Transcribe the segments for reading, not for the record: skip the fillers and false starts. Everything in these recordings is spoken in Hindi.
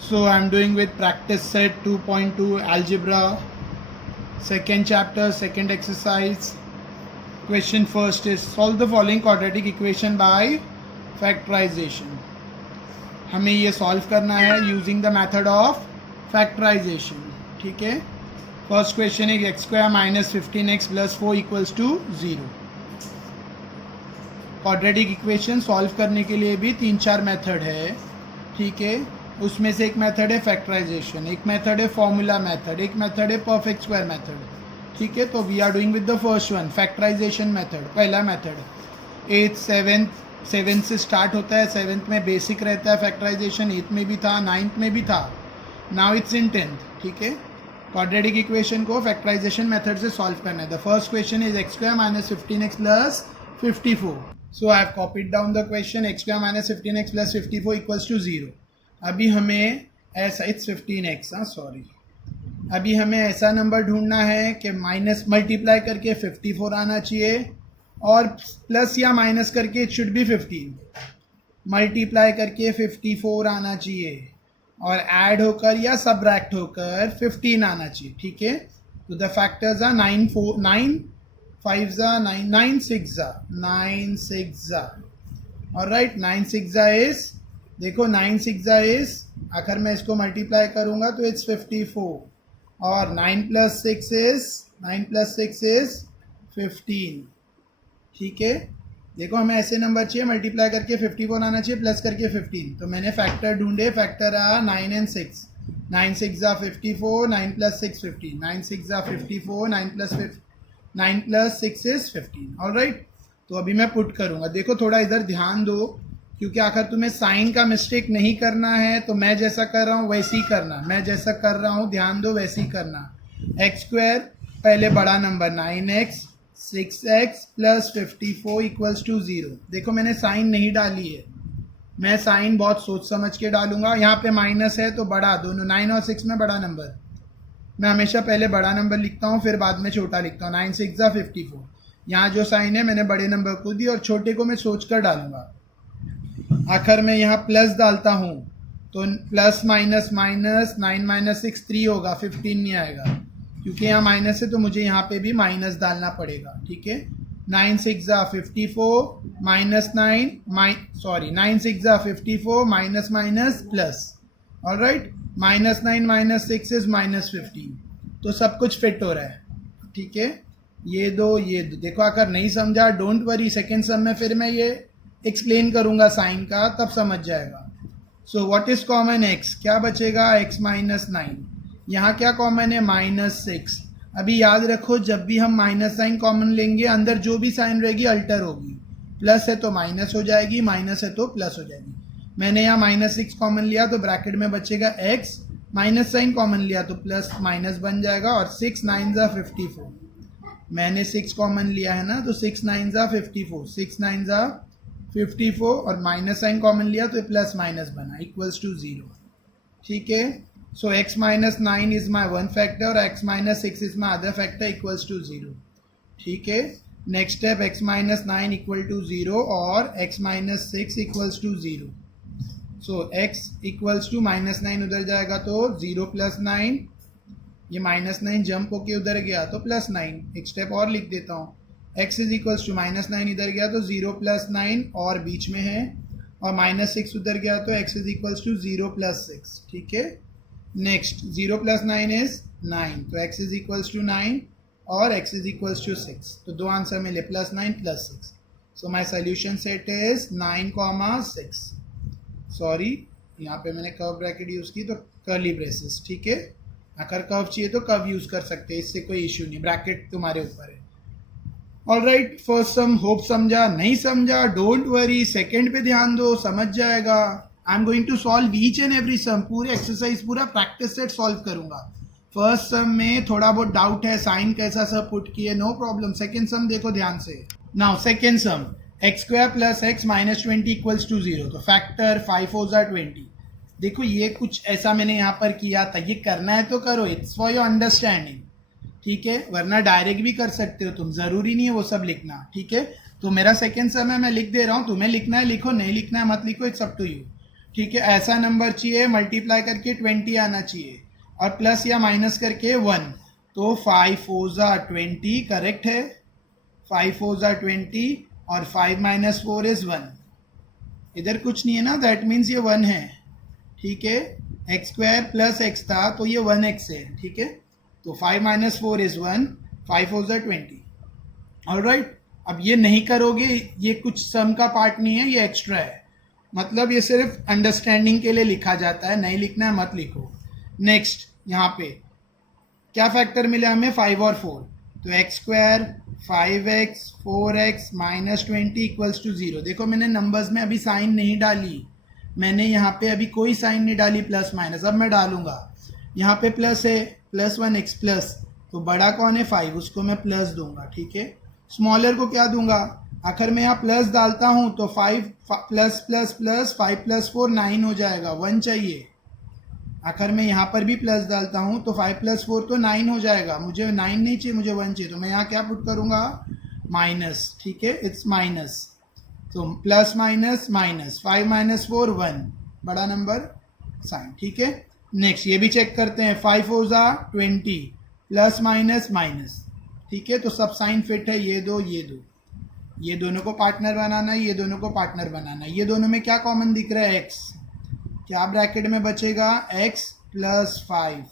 So I'm doing with practice set 2.2 algebra, second chapter, second exercise. Question first is solve the following quadratic equation by factorization. हमें ये सॉल्व करना है using the method of factorization. ठीक है. First question is x square minus 15x plus 4 equals to 0. Quadratic equation solve करने के लिए भी 3-4 मेथड है. ठीक है. उसमें से एक मेथड है फैक्टराइजेशन, एक मेथड है फॉर्मूला मेथड, एक मेथड है परफेक्ट स्क्वायर मेथड. ठीक है. तो we are doing with the first one, factorization method. पहला मेथड 7th से स्टार्ट होता है. 7th में बेसिक रहता है फैक्टराइजेशन, 8th में भी था, 9th में भी था. Now it's in 10th. ठीक है. क्वाड्रेटिक इक्वेशन को फैक्टराइजेशन मेथड से सॉल्व करना है. The first question is x square minus 15x plus 54. So I have copied down the question. X square minus 15x plus 54 equals to 0. अभी हमें ऐसा, इट्स 15x, सॉरी. अभी हमें ऐसा नंबर ढूंढना है कि माइनस मल्टीप्लाई करके 54 आना चाहिए और प्लस या माइनस करके इट शुड बी 15. मल्टीप्लाई करके 54 आना चाहिए और ऐड होकर या सबट्रैक्ट होकर 15 आना चाहिए. ठीक है. तो द फैक्टर्स आर 9 5 9 9 6 9 6 ऑलराइट. 9 6 इज, देखो 9 6 इज, आखिर मैं इसको मल्टीप्लाई करूंगा तो इट्स 54 और 9 प्लस 6 इज 15. ठीक है. देखो हमें ऐसे नंबर चाहिए, मल्टीप्लाई करके 54 आना चाहिए, प्लस करके 15. तो मैंने फैक्टर ढूंढे. फैक्टर आ 9 and 6. 9 6 54, 9 plus 6 15. 9 6 54, 9 plus 6 is 15. Alright. तो अभी मैं पुट करूँगा. देखो थोड़ा इधर ध्यान दो, क्योंकि आखिर तुम्हें साइन का मिस्टेक नहीं करना है. तो मैं जैसा कर रहा हूँ वैसे ही करना. मैं जैसा कर रहा हूँ ध्यान दो, वैसे ही करना. एक्स स्क्वायर पहले बड़ा number 9x 6x plus 54 equals to 0. देखो मैंने साइन नहीं डाली है, मैं साइन बहुत सोच समझ के डालूंगा. यहाँ पे माइनस है तो बड़ा, दोनों 9 और 6 में बड़ा नंबर. मैं हमेशा पहले बड़ा नंबर लिखता हूँ फिर बाद में छोटा लिखता हूँ. 9 6 54. यहाँ जो साइन है मैंने बड़े नंबर को दी और छोटे को मैं सोच कर डालूंगा. आखिर में यहाँ प्लस डालता हूँ तो प्लस माइनस माइनस 9 माइनस 6 3 होगा, 15 नहीं आएगा. क्योंकि यहाँ माइनस है तो मुझे यहाँ पे भी माइनस डालना पड़ेगा. ठीक है. 9 6 54 minus 9 6 54 minus minus plus. Alright. Minus 9 minus 6 is minus 15. तो सब कुछ फिट हो रहा है. ठीक है. ये दो देखो अगर नहीं समझा डोंट वरी, सेकेंड सम में फिर मैं ये एक्सप्लेन करूंगा साइन का, तब समझ जाएगा. So what is common x, क्या बचेगा x माइनस 9. यहाँ क्या कॉमन है -6. अभी याद रखो जब भी हम माइनस साइन कॉमन लेंगे अंदर जो भी साइन रहेगी अल्टर होगी. प्लस है तो माइनस हो जाएगी, माइनस है तो प्लस हो जाएगी. मैंने यहाँ -6 कॉमन लिया तो ब्रैकेट में बचेगा x. माइनस साइन कॉमन लिया तो प्लस माइनस बन जाएगा और 6 9 54. मैंने 6 कॉमन लिया है ना, तो 6 9 54, 6 9 54 और माइनस साइन कॉमन लिया तो प्लस माइनस बना इक्वल्स टू 0. ठीक है. So x minus 9 is my one factor और x minus 6 is my other factor equals to 0. ठीक है. Next step x minus 9 equal to 0 और x minus 6 equals to 0. So x equals to minus 9 उधर जाएगा तो 0 प्लस 9, ये माइनस 9 जंप होके उधर गया तो प्लस 9. एक स्टेप और लिख देता हूँ. x is equals to minus 9 इधर गया तो 0 प्लस 9 और बीच में है, और माइनस 6 उधर गया तो x is equals to 0 plus 6. ठीक है. नेक्स्ट 0 प्लस 9 इज 9, तो x इज इक्वल्स टू 9 और x इज इक्वल्स टू 6. तो दो आंसर मिले, plus 9 plus 6. So my solution set is 9, 6. Sorry, यहाँ पे मैंने कर्व ब्रैकेट यूज़ की तो कर्ली ब्रेसेस. ठीक है. अगर कर्व चाहिए तो कर्व यूज़ कर सकते हैं, इससे कोई इशू नहीं, ब्रैकेट तुम्हारे ऊपर है. ऑलराइट. फर्स्ट सम होप समझा, नहीं समझा डोंट वरी, सेकंड पे ध्यान दो, समझ जाएगा. I am going to solve each and every sum, पूरे एक्सरसाइज पूरा प्रैक्टिस सेट सॉल्व करूंगा. फर्स्ट सम में थोड़ा बहुत डाउट है, साइन कैसा सब पुट किए, नो प्रॉब्लम. सेकंड सम देखो ध्यान से. Now second sum, x square plus x minus 20 equals to 0. तो फैक्टर 5 4 20. देखो ये कुछ ऐसा मैंने यहाँ पर किया था, ये करना है तो करो, इट्स फॉर योर अंडरस्टैंडिंग. ठीक है. वरना डायरेक्ट भी कर सकते हो तुम, जरूरी नहीं है वो सब लिखना. ठीक है. तो मेरा सेकंड सम है, मैं लिख दे रहा हूँ, तुम्हें लिखना है लिखो, नहीं लिखना है मत लिखो, इट्स अप टू यू. ठीक है, ऐसा नंबर चाहिए मल्टीप्लाई करके 20 आना चाहिए और प्लस या माइनस करके 1। तो 5 4 ज़ा 20 करेक्ट है, 5 4 ज़ा 20 और 5 माइनस 4 इज 1। इधर कुछ नहीं है ना, दैट मीन्स ये 1 है। ठीक है, एक्स स्क्वायर प्लस एक्स था तो ये 1x है। ठीक है, तो 5 माइनस 4 इज 1, 5 4 ज़ा 20। ऑलराइट, अब ये नहीं करोगे, ये कुछ सम का पार्ट नहीं है, ये एक्स्ट्रा है, मतलब ये सिर्फ अंडरस्टैंडिंग के लिए लिखा जाता है, नहीं लिखना है मत लिखो। नेक्स्ट, यहाँ पे क्या फैक्टर मिले हमें, 5 और 4, तो x square 5x 4x minus 20 equals to 0। देखो मैंने नंबर्स में अभी साइन नहीं डाली, मैंने यहाँ पे अभी कोई साइन नहीं डाली प्लस माइनस, अब मैं डालूंगा। यहाँ पे प्लस है, प्लस 1x प्लस, तो बड़ा कौन है 5, उसको मैं प्लस दूंगा। ठीक है, स्मॉलर को क्या दूंगा, आखिर में यहाँ प्लस डालता हूँ तो 5 प्लस प्लस प्लस 5 प्लस 4 9 हो जाएगा, 1 चाहिए। आखिर में यहाँ पर भी प्लस डालता हूँ तो 5 प्लस 4 तो 9 हो जाएगा, मुझे 9 नहीं चाहिए, मुझे 1 चाहिए, तो मैं यहाँ क्या पुट करूँगा, माइनस। ठीक है, इट्स माइनस, तो प्लस माइनस माइनस, 5 माइनस 4 1, बड़ा नंबर साइन। ठीक है, नेक्स्ट ये भी चेक करते हैं, 5 4 ज़ा 20 प्लस माइनस माइनस। ठीक है, तो सब साइन फिट है, ये दो ये दो, ये दोनों को पार्टनर बनाना है, ये दोनों को पार्टनर बनाना है। ये दोनों में क्या कॉमन दिख रहा है, x, क्या ब्रैकेट में बचेगा, x प्लस 5।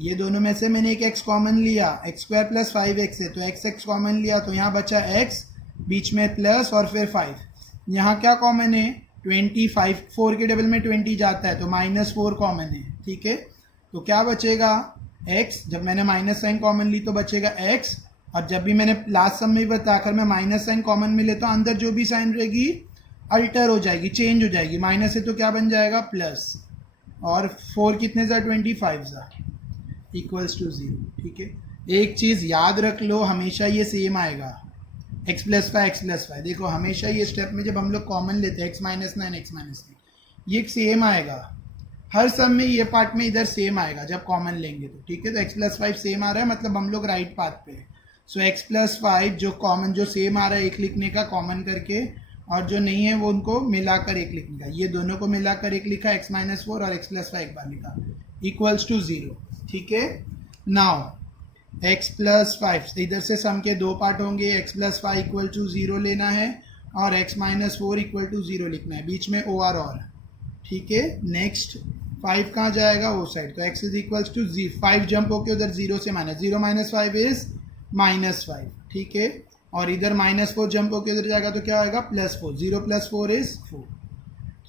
ये दोनों में से मैंने एक x कॉमन लिया, एक्स स्क्वायर प्लस 5x है तो x कॉमन लिया, तो यहाँ बचा x, बीच में प्लस और फिर 5। यहाँ क्या कॉमन है, 25, 4 के डबल में 20 जाता है तो माइनस 4 कॉमन है। ठीक है, तो क्या बचेगा x, जब मैंने माइनस साइन कॉमन ली तो बचेगा x, और जब भी मैंने लास्ट सम में भी बताया आखिर में माइनस साइन कॉमन मिले तो अंदर जो भी साइन रहेगी अल्टर हो जाएगी, चेंज हो जाएगी, माइनस है तो क्या बन जाएगा प्लस, और 4 कितने ज़ा 25 ज़ा इक्वल्स टू 0। ठीक है, एक चीज़ याद रख लो, हमेशा ये सेम आएगा, x प्लस 5 x प्लस 5। देखो हमेशा ये स्टेप में जब हम लोग कॉमन लेते हैं x माइनस 9 x माइनस 9, ये सेम आएगा हर सम में, ये पार्ट में इधर सेम आएगा जब कॉमन लेंगे तो। ठीक है, तो x प्लस 5 सेम आ रहा है, मतलब हम लोग राइट पाथ पे है। सो x प्लस 5 जो कॉमन, जो सेम आ रहा है एक लिखने का कॉमन करके, और जो नहीं है वो उनको मिलाकर एक लिखने का, ये दोनों को मिलाकर एक लिखा, x माइनस 4 और x प्लस 5 एक बार लिखा, इक्वल्स टू 0। ठीक है, नाउ x प्लस 5, इधर से सम के दो पार्ट होंगे, x प्लस 5 इक्वल टू 0 लेना है और x माइनस 4 इक्वल टू 0 लिखना है, बीच में ओ आर और। ठीक है, नेक्स्ट 5 कहाँ जाएगा, वो साइड, तो x is equals to 5 jump होके उधर 0 से माइनस, 0 माइनस 5 इज माइनस 5। ठीक है, और इधर माइनस 4 जंप होके उधर जाएगा तो क्या आएगा प्लस 4, 0 प्लस 4 इज 4।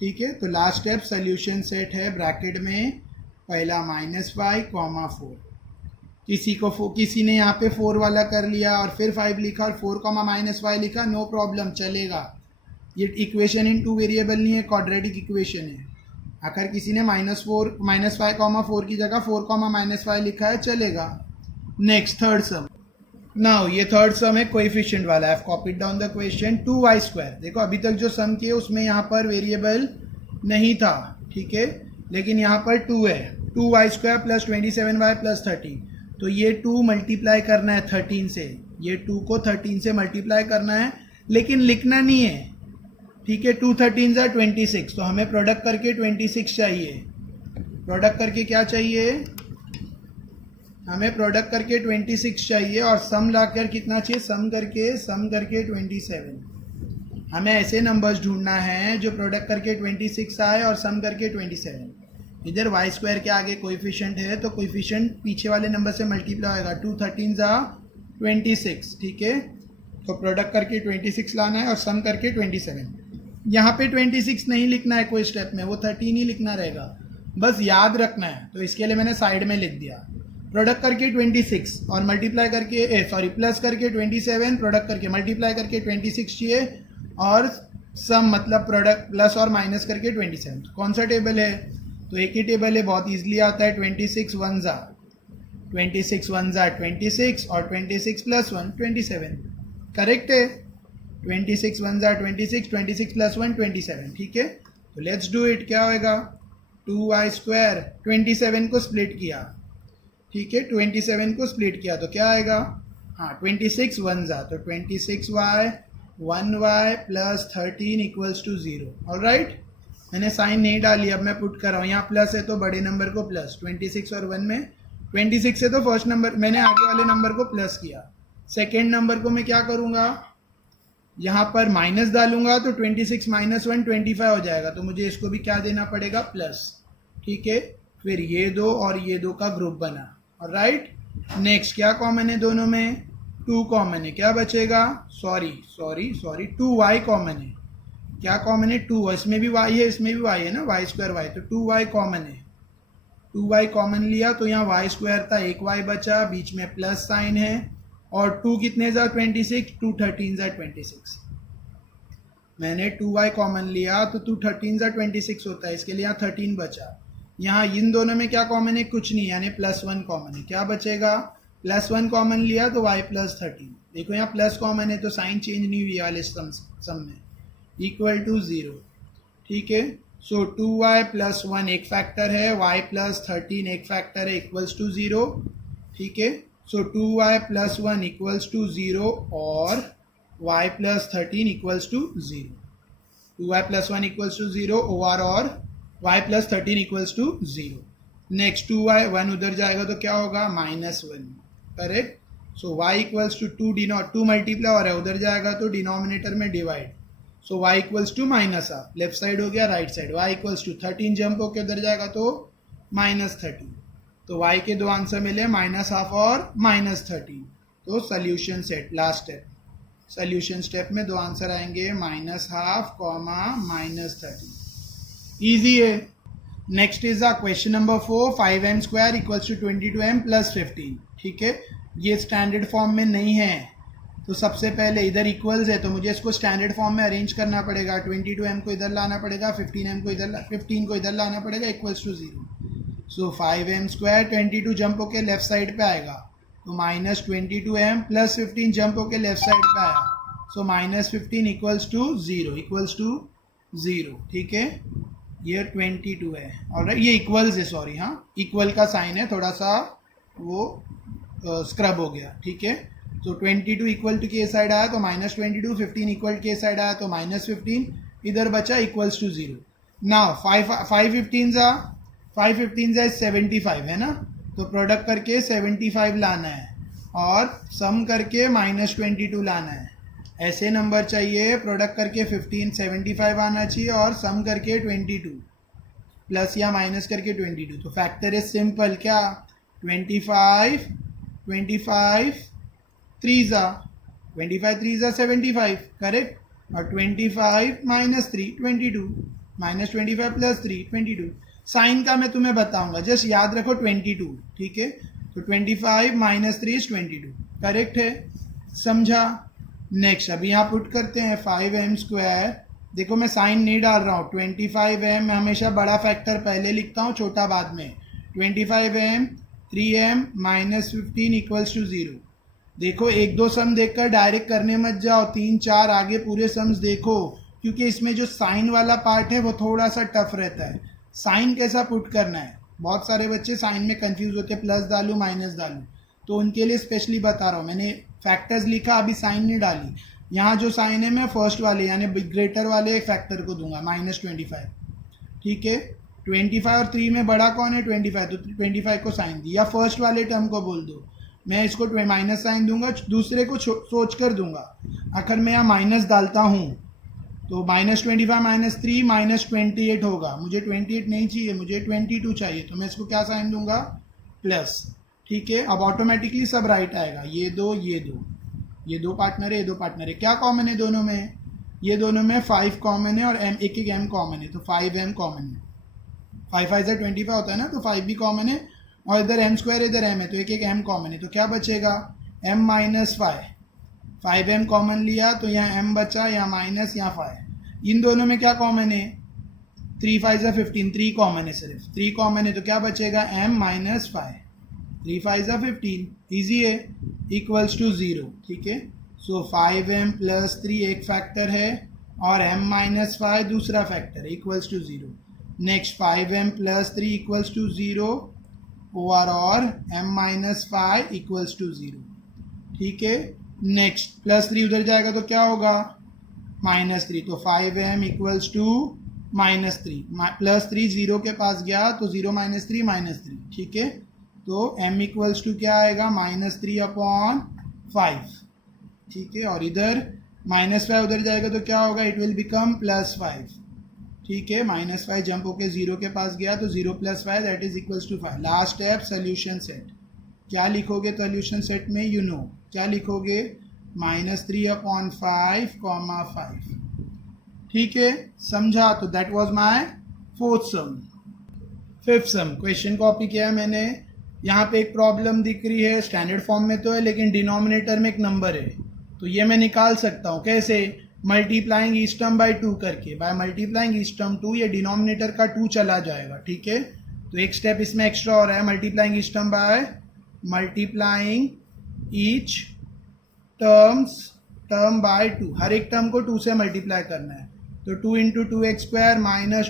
ठीक है, तो लास्ट स्टेप सोल्यूशन सेट है, ब्रैकेट में पहला -5, 4। किसी ने यहाँ पे 4 वाला कर लिया और फिर 5 लिखा और 4, -y लिखा, नो प्रॉब्लम, चलेगा। ये इक्वेशन इन 2 वेरिएबल नहीं है, क्वाड्रेटिक इक्वेशन है। अगर किसी ने -5, 4 की जगह 4, -y लिखा है, चलेगा। नेक्स्ट थर्ड सम, नाउ ये थर्ड सम है कोएफिशिएंट वाला, आई have copied down the question, 2y²। देखो अभी तक जो सम किए उसमें यहाँ पर वेरिएबल नहीं था, ठीक है, लेकिन यहाँ पर 2 है, 2y² प्लस 27y प्लस 13, तो ये 2 मल्टीप्लाई करना है 13 से, ये 2 को 13 से मल्टीप्लाई करना है, लेकिन लिखना नहीं है। ठीक है, 2 13 ज़ा 26, तो हमें प्रोडक्ट करके 26 चाहिए। प्रोडक्ट करके क्या चाहिए, हमें प्रोडक्ट करके 26 चाहिए, और सम लाकर कितना चाहिए, सम करके 27। हमें ऐसे नंबर्स ढूंढना है जो प्रोडक्ट करके 26 आए और सम करके 27। इधर y² के आगे कोएफिशिएंट है तो कोएफिशिएंट पीछे वाले नंबर से मल्टीप्लाई होगा, 2 13 ज़ा 26। ठीक है, तो प्रोडक्ट करके 26 लाना है और सम करके 27। यहाँ पे 26 नहीं लिखना है कोई स्टेप में, वो 13 ही लिखना रहेगा, बस याद रखना है, तो इसके लिए मैंने साइड में लिख दिया। प्रोडक्ट करके 26 और मल्टीप्लाई करके प्लस करके 27, प्रोडक्ट करके मल्टीप्लाई करके 26 चाहिए, और सम मतलब प्रोडक्ट प्लस और माइनस करके 27। कौन सा टेबल है, तो एक ही टेबल है, बहुत इजीली आता है, 26 1 ज़ा 26 और 26 प्लस 1 27, करेक्ट है। 26 1 ज़ा 26, 26 प्लस 1 27। ठीक है, तो लेट्स डू इट। क्या होएगा, 2y², 27 को स्प्लिट किया, ठीक है, 27 को स्प्लिट किया तो क्या आएगा, हाँ 26 1 ज़ा, तो 26y 1y plus 13 equals to 0। Alright, मैंने साइन नहीं डाली, अब मैं पुट कर रहा हूँ। यहाँ प्लस है तो बड़े नंबर को प्लस, 26 और 1 में 26 से तो फर्स्ट नंबर मैंने आगे वाले नंबर को प्लस किया, सेकेंड नंबर को मैं क्या करूँगा, यहाँ पर माइनस डालूंगा तो 26 माइनस 1 25 हो जाएगा, तो मुझे इसको भी क्या देना पड़ेगा, प्लस। ठीक है, फिर ये दो और ये दो का ग्रुप बना। राइट, नेक्स्ट क्या कॉमन है दोनों में, 2 कॉमन है, क्या बचेगा, सॉरी 2y कॉमन है। क्या कॉमन है, 2, इसमें भी y है इसमें भी y है ना, y स्क्वायर y, तो 2y कॉमन है। 2y कॉमन लिया तो यहाँ y स्क्वायर था, एक y बचा, बीच में प्लस साइन है, और 2 कितने जा 26, 2 13 जा 26। मैंने 2y कॉमन लिया तो 2 13 जा 26 होता है, इसके लिए यहाँ 13 बचा। यहाँ इन दोनों में क्या कॉमन है, कुछ नहीं, यानी +1 कॉमन है, क्या बचेगा, +1 कॉमन लिया तो y + 13। देखो यहाँ प्लस कॉमन है तो साइन चेंज नहीं हुई वाले सम में, इक्वल टू 0। ठीक है, सो 2y + 1 एक फैक्टर है, y + 13 एक फैक्टर है, इक्वल्स टू 0। ठीक है, सो 2y + 1 इक्वल्स टू 0 और y + 13 equals to 0। 2y + 1 equals to 0 और y + 13 equals to 0। Next 2y 1 उधर जाएगा तो क्या होगा, -1। Correct, so y equals to 2 multiply हो रहा है, उधर जाएगा तो डिनोमिनेटर में divide, so y equals to -1/2, left side हो गया right side, y equals to 13 jump होके उधर जाएगा तो -13, तो y के दो आंसर मिले -1/2 और -13। तो solution set, last step, solution step में दो आंसर आएंगे, -1/2, -13। इजी है। Next is a question number 4, 5m² equals to 22m + 15। ठीक है, ये स्टैंडर्ड फॉर्म में नहीं है, तो सबसे पहले इधर इक्वल्स है तो मुझे इसको स्टैंडर्ड फॉर्म में अरेंज करना पड़ेगा, 22m को इधर लाना पड़ेगा, 15 को इधर लाना पड़ेगा, equals to 0। So 5m² 22 jump होके लेफ्ट साइड पे आएगा, तो -22m + 15 जंप होके लेफ्ट साइड पे आया, सो -15 इक्वल्स टू 0। ठीक है, ये 22 है, और ये इक्वल्स है, सॉरी, हाँ इक्वल का साइन है, थोड़ा सा वो स्क्रब हो गया। ठीक है, तो 22 इक्वल टू के साइड आया तो -22, 15 इक्वल के साइड आया तो -15, इधर बचा इक्वल्स टू 0। नाउ 5 15 जा 75 है ना, तो प्रोडक्ट करके 75 लाना है और सम करके -22 लाना है। ऐसे नंबर चाहिए, प्रोडक्ट करके 75 आना चाहिए और सम करके 22 प्लस या माइनस करके 22। तो फैक्टर इज सिंपल, क्या 25 3 जा 75, करेक्ट, और 25 - 3 22, -25 + 3 22। साइन का मैं तुम्हें बताऊंगा, जस्ट याद रखो 22। ठीक है, तो 25 - 3 = 22, करेक्ट है, समझा। नेक्स्ट अभी यहाँ पुट करते हैं 5m²। देखो मैं साइन नहीं डाल रहा हूँ, 25m मैं हमेशा बड़ा फैक्टर पहले लिखता हूँ, छोटा बाद में। 25m 3m -15 equals to 0। देखो एक दो सम देखकर डायरेक्ट करने मत जाओ, 3 4 आगे पूरे सम्स देखो, क्योंकि इसमें जो साइन वाला पार्ट है वो थोड़ा सा टफ रहता है। साइन कैसा पुट करना है, बहुत सारे बच्चे साइन में कंफ्यूज होते हैं, प्लस डालूं माइनस डालूं, तो उनके लिए स्पेशली बता रहा हूँ। मैंने फैक्टर्स लिखा, अभी साइन नहीं डाली। यहाँ जो साइन है मैं फर्स्ट वाले यानी ग्रेटर वाले एक फैक्टर को दूंगा, -25। ठीक है, 25 और 3 में बड़ा कौन है, 25, तो 25 को साइन दिया, फर्स्ट वाले टर्म को बोल दो, मैं इसको माइनस साइन दूंगा, दूसरे को सोच कर दूंगा। आखिर मैं यहाँ माइनस डालता हूँ तो -25 - 3 -28 होगा, मुझे 28 नहीं चाहिए, मुझे 22 चाहिए, तो मैं इसको क्या साइन दूंगा, प्लस। ठीक है, अब ऑटोमेटिकली सब राइट आएगा, ये दो पार्टनर है, ये दो पार्टनर है। क्या कॉमन है दोनों में, ये दोनों में 5 कॉमन है और एक m कॉमन है, तो 5m कॉमन है। 5 5 से 25 होता है ना, तो 5 भी कॉमन है, और इधर m² इधर m है, तो एक m कॉमन है, तो क्या बचेगा, m - 5। 5m कॉमन लिया तो यहाँ m बचा, यहाँ माइनस, यहाँ 5। इन दोनों में क्या कॉमन है, 3 5 से 15, 3 कॉमन है, सिर्फ 3 कॉमन है, तो क्या बचेगा, m - 5। 3 5 से 15, ईजी है, इक्वल्स टू 0। ठीक है, सो 5m + 3 एक फैक्टर है और m - 5 दूसरा factor, equals to 0। Next 5m + 3 equals to 0 और m - 5 इक्वल्स टू 0। ठीक है, नेक्स्ट +3 उधर जाएगा तो क्या होगा, -3, तो 5m इक्वल्स टू -3, +3 जीरो के पास गया तो 0 - 3 -3, ठीक है। तो m इक्वल्स टू क्या आएगा, -3/5, ठीक है। और इधर -5 उधर जाएगा तो क्या होगा, इट विल बिकम +5, ठीक है। -5 जंप होके 0 के पास गया तो 0 + 5 that is equals to 5। Last step solution set. क्या लिखोगे सोल्यूशन सेट में, यू नो क्या लिखोगे, -3/5, 5, ठीक है, समझा। तो that was my fourth sum. Fifth sum question copy किया है मैंने। यहाँ पे एक प्रॉब्लम दिख रही है, स्टैंडर्ड फॉर्म में तो है लेकिन डिनोमिनेटर में एक नंबर है, तो ये मैं निकाल सकता हूँ कैसे, मल्टीप्लाइंग ईच टर्म बाय 2 करके। बाय मल्टीप्लाइंग ईच टर्म 2 ये डिनोमिनेटर का 2 चला जाएगा, ठीक है। तो एक स्टेप इसमें एक्स्ट्रा हो रहा है, multiplying each term by multiplying each term bye 2। हर एक टर्म को 2 से मल्टीप्लाई करना है। तो 2 × 2x² -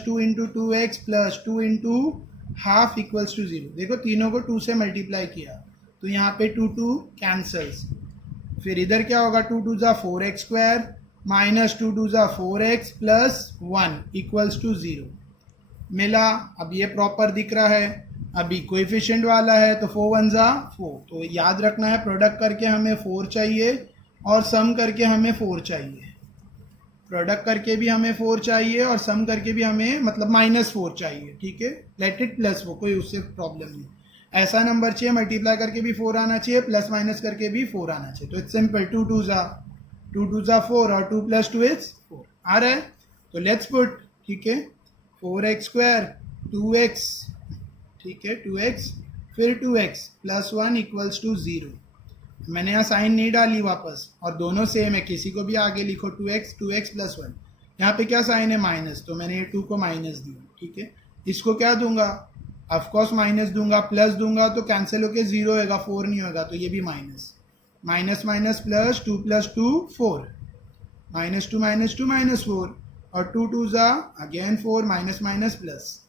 2 × 2x + 2 × ½ इक्वल्स टू 0। देखो तीनों को 2 से मल्टीप्लाई किया तो यहाँ पे 2 2 कैंसल्स। फिर इधर क्या होगा, 2 2 = 4x² - 2 2 = 4x + 1 इक्वल्स टू 0 मिला। अब ये प्रॉपर दिख रहा है, अभी कोएफिशिएंट वाला है तो 4 1 = 4। तो याद रखना है प्रोडक्ट करके हमें 4 चाहिए और सम करके हमें 4 चाहिए। प्रोडक्ट करके भी हमें 4 चाहिए और सम करके भी हमें मतलब -4 चाहिए, ठीक है। लेट इट प्लस वो, कोई उससे प्रॉब्लम नहीं। ऐसा नंबर चाहिए मल्टीप्लाई करके भी 4 आना चाहिए, प्लस माइनस करके भी 4 आना चाहिए। तो इट्स सिंपल, 2 2 = 4 और 2 + 2 = 4 आ रहा है। तो लेट्स पुट, ठीक है, 4x² 2x, ठीक है, 2x फिर 2x + 1 इक्वल्स टू 0। मैंने यहाँ साइन नहीं डाली वापस, और दोनों सेम है, किसी को भी आगे लिखो 2x + 1। यहाँ पे क्या साइन है, माइनस, तो मैंने ये 2 को माइनस दिया, ठीक है। इसको क्या दूंगा, ऑफकोर्स माइनस दूंगा, प्लस दूंगा तो कैंसिल होके 0 होगा, 4 नहीं होगा, तो ये भी माइनस, माइनस प्लस 2 + 2 4, -2 - 2 -4, और 2 2 = अगेन 4, माइनस प्लस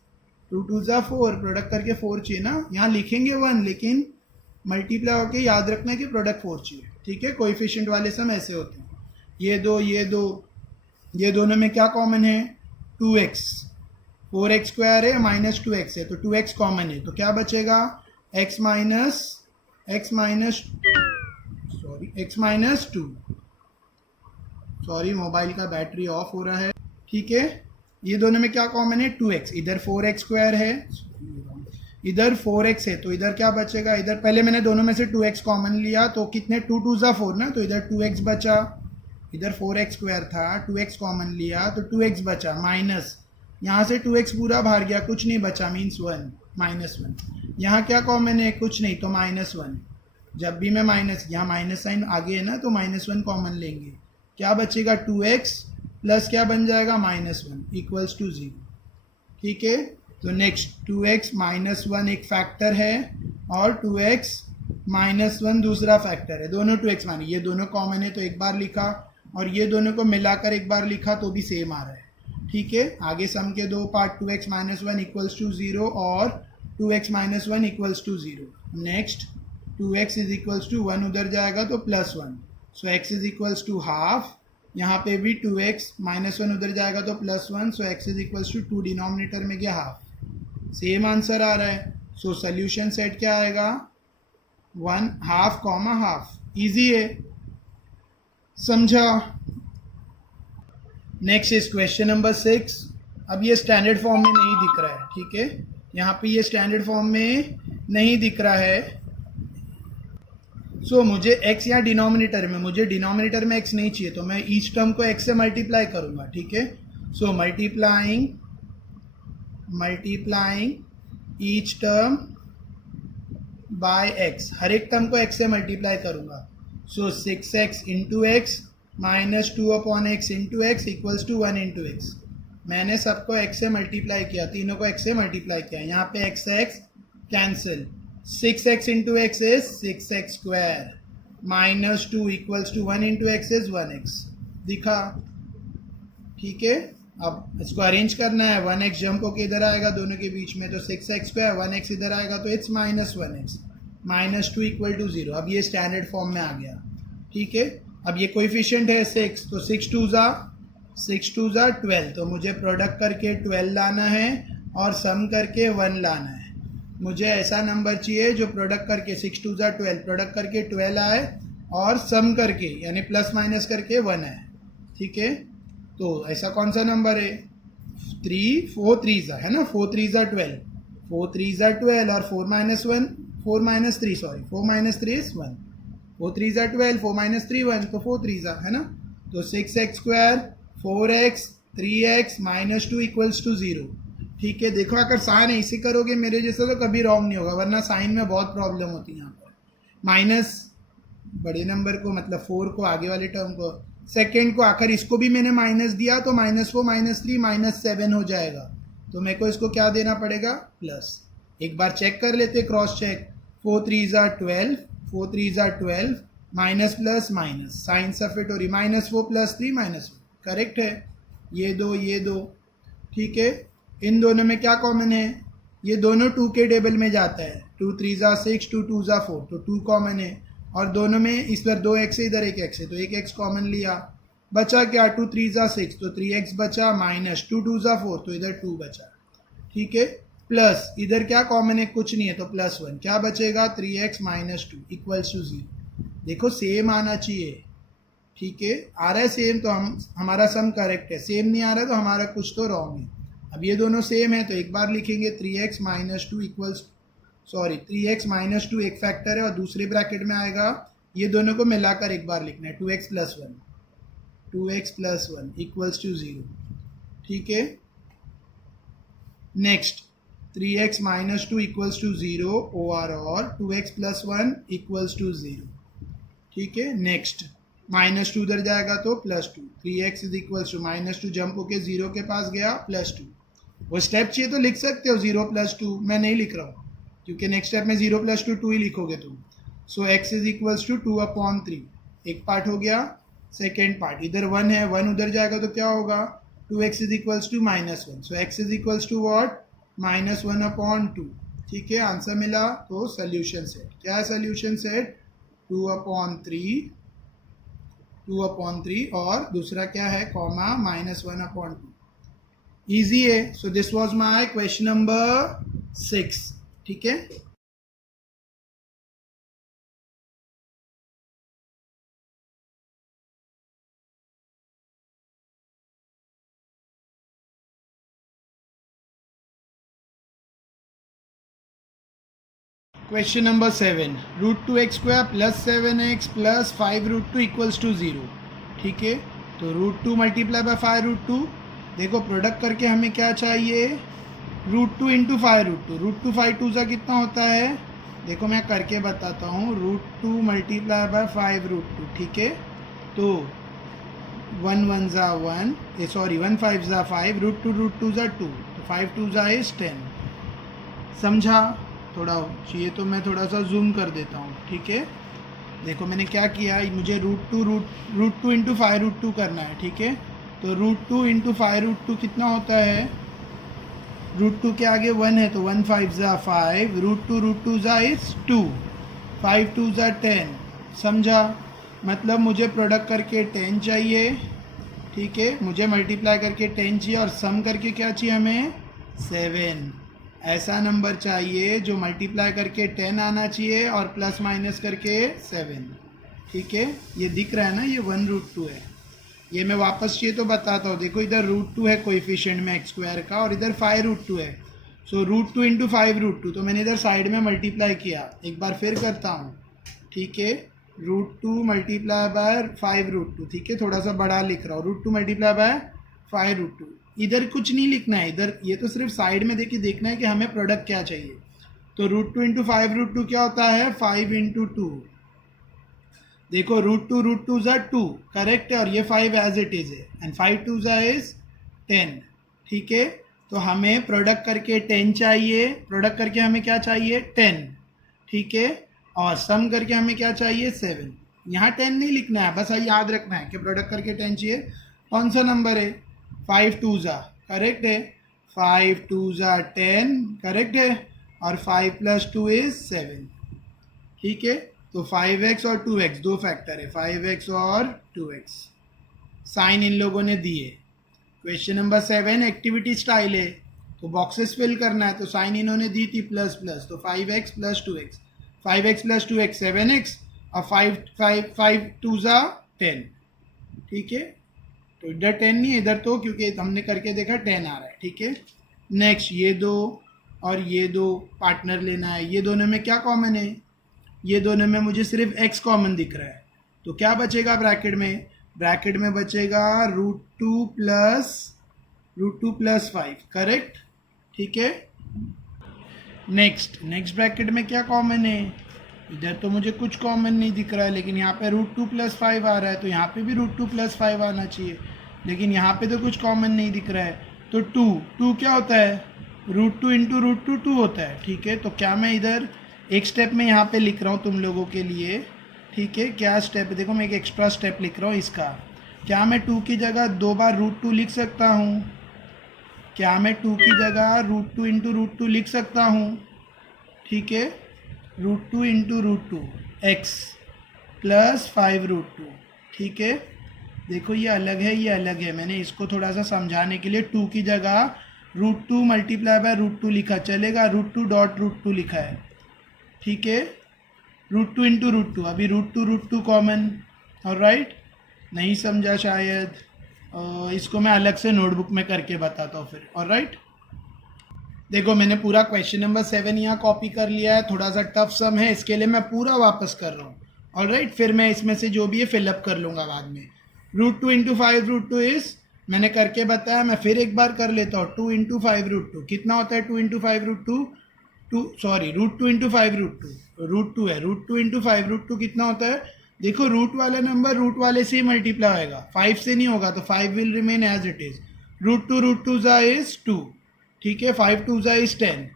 2 2 = 4। प्रोडक्ट करके 4 चाहिए ना, यहाँ लिखेंगे 1 लेकिन मल्टीप्लाई होके याद रखना है कि प्रोडक्ट 4 चाहिए, ठीक है। कोएफिशिएंट वाले सम ऐसे होते हैं, ये ये दोनों में क्या कॉमन है, 2x, 4x² है -2x है तो 2x कॉमन है, तो क्या बचेगा, x - 2। सॉरी मोबाइल का बैटरी ऑफ हो रहा है, ठीक है। ये दोनों में क्या कॉमन है, 2x, इधर 4x² है, इधर 4x है, तो इधर क्या बचेगा, इधर पहले मैंने दोनों में से 2x कॉमन लिया तो कितने, 2 2 = 4 ना, तो इधर 2x बचा, इधर 4x² था, 2x कॉमन लिया तो 2x बचा, माइनस यहाँ से 2x पूरा बाहर गया, कुछ नहीं बचा, मीन्स 1, -1। यहाँ क्या कॉमन है, कुछ नहीं, तो -1। जब भी मैं माइनस, यहाँ माइनस साइन आगे है ना तो -1 कॉमन लेंगे, क्या बचेगा, 2x प्लस क्या बन जाएगा, -1 इक्वल्स टू 0, ठीक है। तो नेक्स्ट 2x - 1 एक फैक्टर है और 2x - 1 दूसरा फैक्टर है, दोनों 2x माने, ये दोनों कॉमन है तो एक बार लिखा, और ये दोनों को मिलाकर एक बार लिखा तो भी सेम आ रहा है, ठीक है। आगे सम के दो पार्ट, 2x - 1 इक्वल्स टू 0 और 2x - 1 equals to 0। Next 2x = 1 उधर जाएगा तो +1, सो x = ½ यहाँ पे भी 2x - 1 उधर जाएगा तो +1, सो x = 2, डिनोमिनेटर में गया ½ सेम आंसर आ रहा है। सो सोल्यूशन सेट क्या आएगा, 1 ½ ½ इजी है, समझा। Next is question number 6। अब ये स्टैंडर्ड फॉर्म में नहीं दिख रहा है, ठीक है, यहाँ पे ये स्टैंडर्ड फॉर्म में नहीं दिख रहा है। सो मुझे x या डिनोमिनेटर में, मुझे डिनोमिनेटर में x नहीं चाहिए तो मैं ईच टर्म को x से मल्टीप्लाई करूँगा, ठीक है। So multiplying each term by x, हर एक टर्म को x से मल्टीप्लाई करूँगा। So 6x × x - 2/x × x equals to 1 × x। मैंने सबको x से मल्टीप्लाई किया, तीनों को x से मल्टीप्लाई किया, यहाँ पे x cancel, 6x × x is 6x² - 2 equals to 1 × x is 1x, दिखा, ठीक है। अब इसको अरेंज करना है, 1x जंप होके इधर आएगा दोनों के बीच में तो 6x², 1x इधर आएगा तो इट्स -1x, -2 = 0। अब ये स्टैंडर्ड फॉर्म में आ गया, ठीक है। अब ये कोएफिशिएंट है 6, तो 6 2 = 6 टू ज़ा 12, तो मुझे प्रोडक्ट करके 12 लाना है और सम करके 1 लाना है। मुझे ऐसा नंबर चाहिए जो प्रोडक्ट करके 6 टू ज़ा 12, प्रोडक्ट करके 12 आए और सम करके यानी प्लस माइनस करके 1 आए। ठीक है, तो ऐसा कौन सा नंबर है? 4 3 ज़ा है ना, 4 3 ज़ा 12, 4 3 ज़ा 12 और 4 minus 1, 4 minus 3 sorry 4 minus 3 is 1, 4 3 ज़ा 12, 4 माइनस 3 1, तो 4 3 ज़ा है ना, तो 6x square 4x 3x minus 2 equals to 0। ठीक है, देखो अगर साइन ऐसे करोगे मेरे जैसा तो कभी रॉन्ग नहीं होगा, वरना साइन में बहुत प्रॉब्लम होती है यहाँ पर। माइनस बड़े नंबर को मतलब 4 को आगे वाले टर्म को, सेकेंड को आखिर इसको भी मैंने माइनस दिया तो -4 -3 -7 हो जाएगा, तो मेरे को इसको क्या देना पड़ेगा? प्लस। एक बार चेक कर लेते, क्रॉस चेक। 4 3 ज़ा 12, 4 3 ज़ा 12, माइनस प्लस माइनस, साइन सफेट हो रही, -4 + 3 -1, करेक्ट है। ये दो ठीक है। इन दोनों में क्या कॉमन है? ये दोनों 2 के टेबल में जाता है, 2 3 ज़ा 6, 2 2 ज़ा 4, तो 2 कॉमन है। और दोनों में इस पर 2x है, इधर 1x है, तो 1x कॉमन लिया, बचा क्या? 2 3 ज़ा 6, तो 3x बचा, माइनस 2 2 ज़ा 4, तो इधर 2 बचा। ठीक है, प्लस इधर क्या कॉमन है? कुछ नहीं है, तो +1, क्या बचेगा? 3x - 2 equals to 0। देखो सेम आना चाहिए। ठीक है, आ रहा है सेम तो हमारा सम करेक्ट है, सेम नहीं आ रहा तो हमारा कुछ तो रॉन्ग है। अब ये दोनों सेम है तो एक बार लिखेंगे 3x - 2 इक्वल्स, सॉरी 3x - 2 एक फैक्टर है और दूसरे ब्रैकेट में आएगा, ये दोनों को मिलाकर एक बार लिखना है, 2x + 1 इक्वल्स टू 0। ठीक है, नेक्स्ट 3x - 2 इक्वल्स टू 0 और 2x + 1 इक्वल्स टू 0। ठीक है, नेक्स्ट -2 उधर जाएगा तो +2, 3x is equals to -2 jump होके 0 के पास गया, +2। वो स्टेप चाहिए तो लिख सकते हो 0 + 2, मैं नहीं लिख रहा हूँ क्योंकि नेक्स्ट स्टेप में 0 + 2 2 ही लिखोगे तुम। सो x इज इक्वल्स टू 2/3, एक पार्ट हो गया। सेकेंड पार्ट, इधर 1 है, 1 उधर जाएगा तो क्या होगा? 2x is equals to -1, so x is equals to what? -1/2। ठीक है, आंसर मिला। तो सोल्यूशन सेट क्या है? सोल्यूशन सेट 2/3 और दूसरा क्या है? कॉमा -1/2। इजी है। सो this was my question number 6। ठीक है, question number 7, √2x² + 7x + 5√2 equals to 0। ठीक है, तो √2 × 5√2, देखो प्रोडक्ट करके हमें क्या चाहिए? √2 × 5√2, √2 5 2 ज़ा कितना होता है? देखो मैं करके बताता हूँ, √2 × 5√2। ठीक है, तो 1 1 ज़ा 1, सॉरी 1 5 ज़ा 5, √2 ज़ा 2, तो 5 2 ज़ा इज 10। समझा? थोड़ा चाहिए तो मैं थोड़ा सा जूम कर देता हूँ। ठीक है, देखो मैंने क्या किया, मुझे √2 × 5√2 करना है। ठीक है, तो √2 × 5√2 कितना होता है? √2 के आगे 1 है तो 1 5 ज़ा 5, √2 ज़ा इज 2, 5 2 ज़ा 10। समझा? मतलब मुझे प्रोडक्ट करके 10 चाहिए। ठीक है, मुझे मल्टीप्लाई करके 10 चाहिए और सम करके क्या चाहिए हमें? 7। ऐसा नंबर चाहिए जो मल्टीप्लाई करके 10 आना चाहिए और प्लस माइनस करके 7। ठीक है, ये दिख रहा है ना, ये 1√2 है। ये मैं वापस चाहिए तो बताता हूँ। देखो इधर √2 है कोएफिशिएंट में x² का और इधर 5√2 है। सो √2 × 5√2, तो मैंने इधर साइड में मल्टीप्लाई किया, एक बार फिर करता हूँ। ठीक है, √2 × 5√2। ठीक है, थोड़ा सा बड़ा लिख रहा हूँ, √2 × 5√2। इधर कुछ नहीं लिखना है, इधर ये तो सिर्फ साइड में देखिए देखना है कि हमें प्रोडक्ट क्या चाहिए। तो √2 × 5√2 क्या होता है? 5 × 2। देखो √2 ज़ा 2, करेक्ट है, और ये 5 एज इट इज है, एंड 5 2 ज़ा इज 10। ठीक है, तो हमें प्रोडक्ट करके 10 चाहिए, प्रोडक्ट करके हमें क्या चाहिए? 10। ठीक है, और सम करके हमें क्या चाहिए? 7। यहाँ 10 नहीं लिखना है, बस याद रखना है कि प्रोडक्ट करके 10 चाहिए। कौन सा नंबर है? 5 2 ज़ा, करेक्ट है, 5 2 ज़ा 10, करेक्ट है, और 5 + 2 इज 7। ठीक है, तो 5x और 2x दो फैक्टर है, 5x और 2x। साइन इन लोगों ने दिए, क्वेश्चन नंबर 7 एक्टिविटी स्टाइल है, तो बॉक्सेस फिल करना है, तो साइन इन्होंने दी थी प्लस प्लस, तो 5x plus 2x, 5x plus 2x 7x, और 5 2 ज़ा 10, ठीक है। तो इधर 10 नहीं है इधर, तो क्योंकि हमने करके देखा 10 आ रहा है, ठीक है। नेक्स्ट ये दो और ये दो पार्टनर लेना है, ये दोनों में क्या कॉमन है, ये दोनों में मुझे सिर्फ x कॉमन दिख रहा है, तो क्या बचेगा ब्रैकेट में, ब्रैकेट में बचेगा √2 प्लस 5, करेक्ट, ठीक है। नेक्स्ट ब्रैकेट में क्या कॉमन है, इधर तो मुझे कुछ कॉमन नहीं दिख रहा है, लेकिन यहाँ पे √2 प्लस 5 आ रहा है, तो यहाँ पे भी √2 प्लस 5 आना चाहिए, लेकिन यहाँ पे तो कुछ कॉमन नहीं दिख रहा है। तो 2 क्या होता है, √2 इंटू √2 2 होता है, ठीक है। तो क्या मैं इधर एक स्टेप में यहाँ पे लिख रहा हूँ तुम लोगों के लिए, ठीक है। क्या स्टेप है, देखो मैं एक एक्स्ट्रा स्टेप लिख रहा हूँ इसका, क्या मैं 2 की जगह 2 बार √2 लिख सकता हूँ, क्या मैं 2 की जगह √2 इंटू √2 लिख सकता हूँ, ठीक है। √2 इंटू √2 x प्लस 5 √2, ठीक है। देखो ये अलग है, ये अलग है, मैंने इसको थोड़ा सा समझाने के लिए 2 की जगह √2 मल्टीप्लाई बाय √2 लिखा, चलेगा, √2 डॉट √2 लिखा है, ठीक है। √2 इंटू √2, अभी √2 कॉमन, ऑलराइट। नहीं समझा शायद, इसको मैं अलग से नोटबुक में करके बताता हूँ फिर, ऑलराइट। देखो मैंने पूरा क्वेश्चन नंबर 7 यहाँ कॉपी कर लिया है, थोड़ा सा टफ सम है, इसके लिए मैं पूरा वापस कर रहा हूँ, ऑलराइट। फिर मैं इसमें से जो भी है फिलअप कर लूँगा बाद में। √2 इंटू 5 √2 इज, मैंने करके बताया, मैं फिर एक बार कर लेता हूँ, 2 इंटू 5 √2 कितना होता है, 2 इंटू 5 √2 √2 इंटू 5 √2 है, √2 इंटू 5 √2 कितना होता है, देखो रूट वाला नंबर रूट वाले से ही मल्टीप्लाई होएगा, 5 से नहीं होगा, तो 5 will remain as it is, √2 ज़ा इज 2, ठीक है, 5 2 ज़ा इज 10।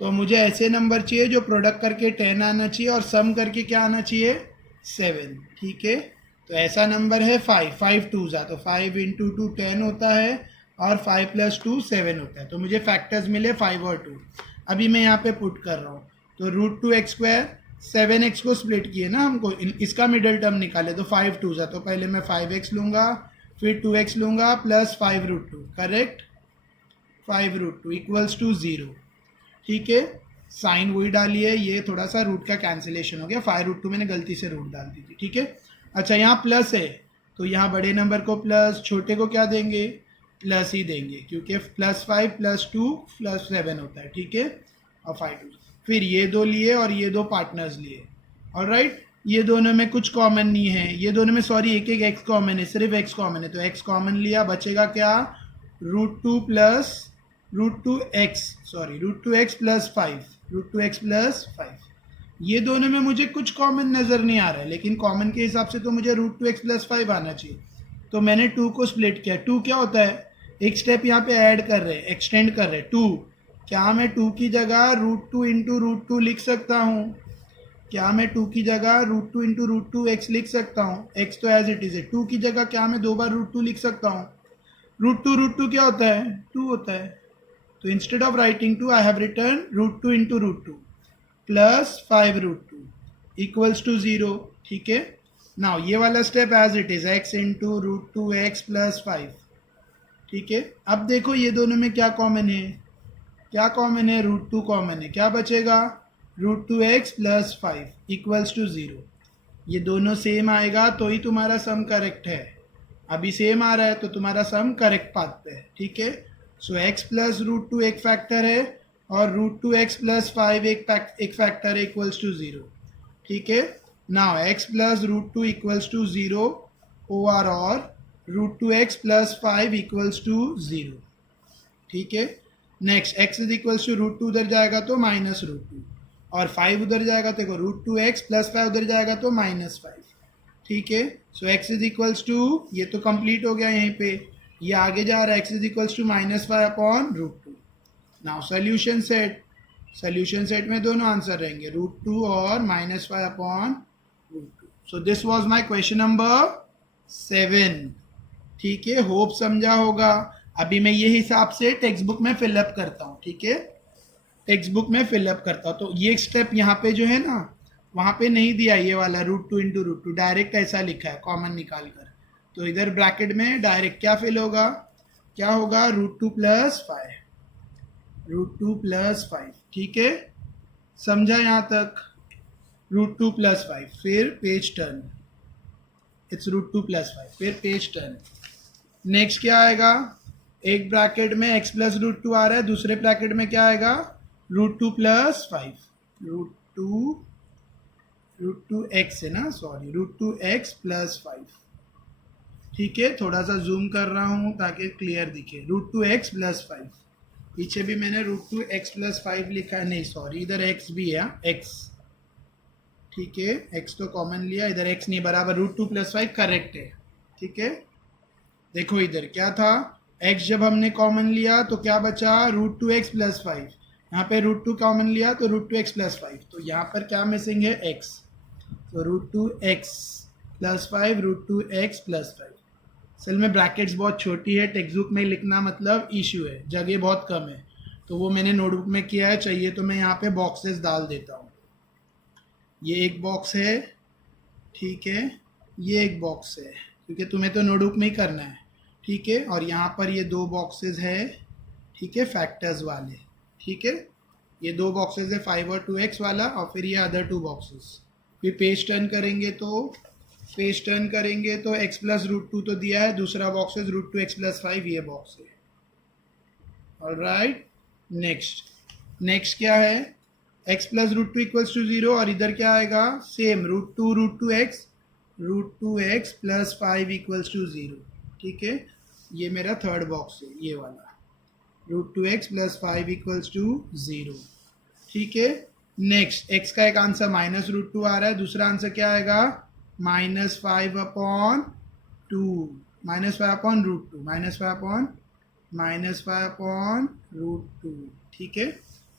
तो मुझे ऐसे नंबर चाहिए जो प्रोडक्ट करके 10 आना चाहिए और सम करके क्या आना चाहिए, 7, ठीक है। तो ऐसा नंबर है 5 2 ज़ा, तो 5 इंटू 2 10 होता है, और 5 प्लस 2 7 होता है, तो मुझे फैक्टर्स मिले 5 और 2। अभी मैं यहाँ पे पुट कर रहा हूँ, तो √2x², 7x को स्प्लिट किए ना हमको, इसका मिडल टर्म निकाले, तो 5 2 ज़ा, तो पहले मैं 5x लूँगा, फिर 2x लूँगा, प्लस 5 √2, करेक्ट, 5 √2 इक्वल्स टू 0, ठीक है। साइन वही डाली है, ये थोड़ा सा रूट का कैंसिलेशन हो गया, 5 √2 मैंने गलती से रूट डाल दी थी, ठीक है। अच्छा यहाँ प्लस है, तो यहाँ बड़े नंबर को प्लस, छोटे को क्या देंगे, प्लस ही देंगे, क्योंकि प्लस 5 प्लस 2 प्लस 7 होता है, ठीक है, और 5 2। फिर ये दो लिए और ये दो पार्टनर्स लिए, ऑलराइट। ये दोनों में कुछ कॉमन नहीं है, ये दोनों में सॉरी एक एक्स कॉमन है, सिर्फ एक्स कॉमन है, तो एक्स कॉमन लिया, बचेगा क्या, √2 x प्लस 5, √2x प्लस 5। ये दोनों में मुझे कुछ कॉमन नज़र नहीं आ रहा है, लेकिन कॉमन के हिसाब से तो मुझे √2x प्लस 5 आना चाहिए, तो मैंने 2 को स्प्लिट किया। 2 क्या होता है, एक स्टेप यहाँ पे ऐड कर रहे हैं, एक्सटेंड कर रहे हैं, 2, क्या मैं 2 की जगह √2 इंटू √2 लिख सकता हूँ, क्या मैं 2 की जगह √2 इंटू √2 x लिख सकता हूँ, x तो एज इट इज़ है, 2 की जगह क्या मैं 2 बार √2 लिख सकता हूँ, √2 क्या होता है, 2 होता है, तो instead of writing 2 I have written √2 into √2 plus 5 √2 equals to 0, ठीक है। नाउ ये वाला step as it is, x into √2x plus 5, ठीक है। अब देखो ये दोनों में क्या कॉमन है, क्या कॉमन है, √2 कॉमन है, क्या बचेगा, √2x प्लस 5 इक्वल्स टू 0। ये दोनों सेम आएगा तो ही तुम्हारा सम करेक्ट है, अभी सेम आ रहा है तो तुम्हारा सम करेक्ट पाथ पे है, ठीक है। सो x प्लस √2 एक फैक्टर है और √2x प्लस 5 एक फैक्टर है, इक्वल्स टू 0, ठीक है। Now x plus √2 equals to 0 और √2x प्लस 5 इक्वल्स टू 0, ठीक है। Next x is equals to √2 उधर जाएगा तो माइनस √2, और 5 उधर जाएगा तो देखो √2x प्लस 5 उधर जाएगा तो माइनस 5, ठीक है। So x is equals to, ये तो कंप्लीट हो गया यहीं पे, ये आगे जा रहा है, x is equals to -5 upon √2। Now solution set में दोनों आंसर रहेंगे, √2 और -5 upon √2। So this was my question number 7, ठीक है, होप समझा होगा। अभी मैं ये हिसाब से टेक्स्ट बुक में फिलअप करता हूँ, ठीक है, टेक्स्ट बुक में फिलअप करता हूँ। तो ये स्टेप यहाँ पे जो है ना, वहाँ पे नहीं दिया ये वाला √2 इंटू √2, डायरेक्ट ऐसा लिखा है कॉमन निकाल कर, तो इधर ब्रैकेट में डायरेक्ट क्या फिल होगा, क्या होगा, √2 + 5, √2 + 5, ठीक है, समझा यहाँ तक, √2 + 5, फिर पेज टर्न, इट्स √2 + 5, फिर पेज टर्न। नेक्स्ट क्या आएगा, एक ब्रैकेट में x + √2 आ रहा है, दूसरे ब्रैकेट में क्या आएगा, √2 + 5, √2 x है ना, सॉरी, √2x + 5, ठीक है, थोड़ा सा जूम कर रहा हूँ ताकि क्लियर दिखे, √2x + 5, पीछे भी मैंने √2x + 5 लिखा है, नहीं सॉरी, इधर x भी है, x, ठीक है, x तो कॉमन लिया, इधर x नहीं, बराबर √2 + 5 करेक्ट है, ठीक है। देखो इधर क्या था, x जब हमने कॉमन लिया तो क्या बचा, √2x + 5, यहाँ पे √2 कॉमन लिया तो √2x + 5, तो यहाँ पर क्या मिसिंग है, x, तो √2x + 5, √2x + 5। असल में ब्रैकेट्स बहुत छोटी है, टेक्स्ट बुक में लिखना मतलब इशू है, जगह बहुत कम है, तो वो मैंने नोटबुक में किया है, चाहिए तो मैं यहाँ पे बॉक्सेस डाल देता हूँ। ये एक बॉक्स है, ठीक है, ये एक बॉक्स है, क्योंकि तुम्हें तो नोटबुक में ही करना है, ठीक है, और यहाँ पर ये 2 बॉक्सेस है, ठीक है, फैक्टर्स वाले, ठीक है, ये 2 बॉक्सेस है, 5 और 2x वाला, और फिर ये अदर 2 बॉक्सेस। फिर पेज टर्न करेंगे तो x + √2 तो दिया है, दूसरा बॉक्स है √2x + 5, ये बॉक्स है, ऑलराइट। नेक्स्ट क्या है, x + √2 = 0, और इधर क्या आएगा, सेम √2x + 5 = 0, ठीक है, ये मेरा थर्ड बॉक्स है, ये वाला, √2x + 5 = 0, ठीक है। नेक्स्ट x का एक आंसर -√2 आ रहा है, दूसरा आंसर क्या आएगा, -5/2, -5/√2, ठीक है।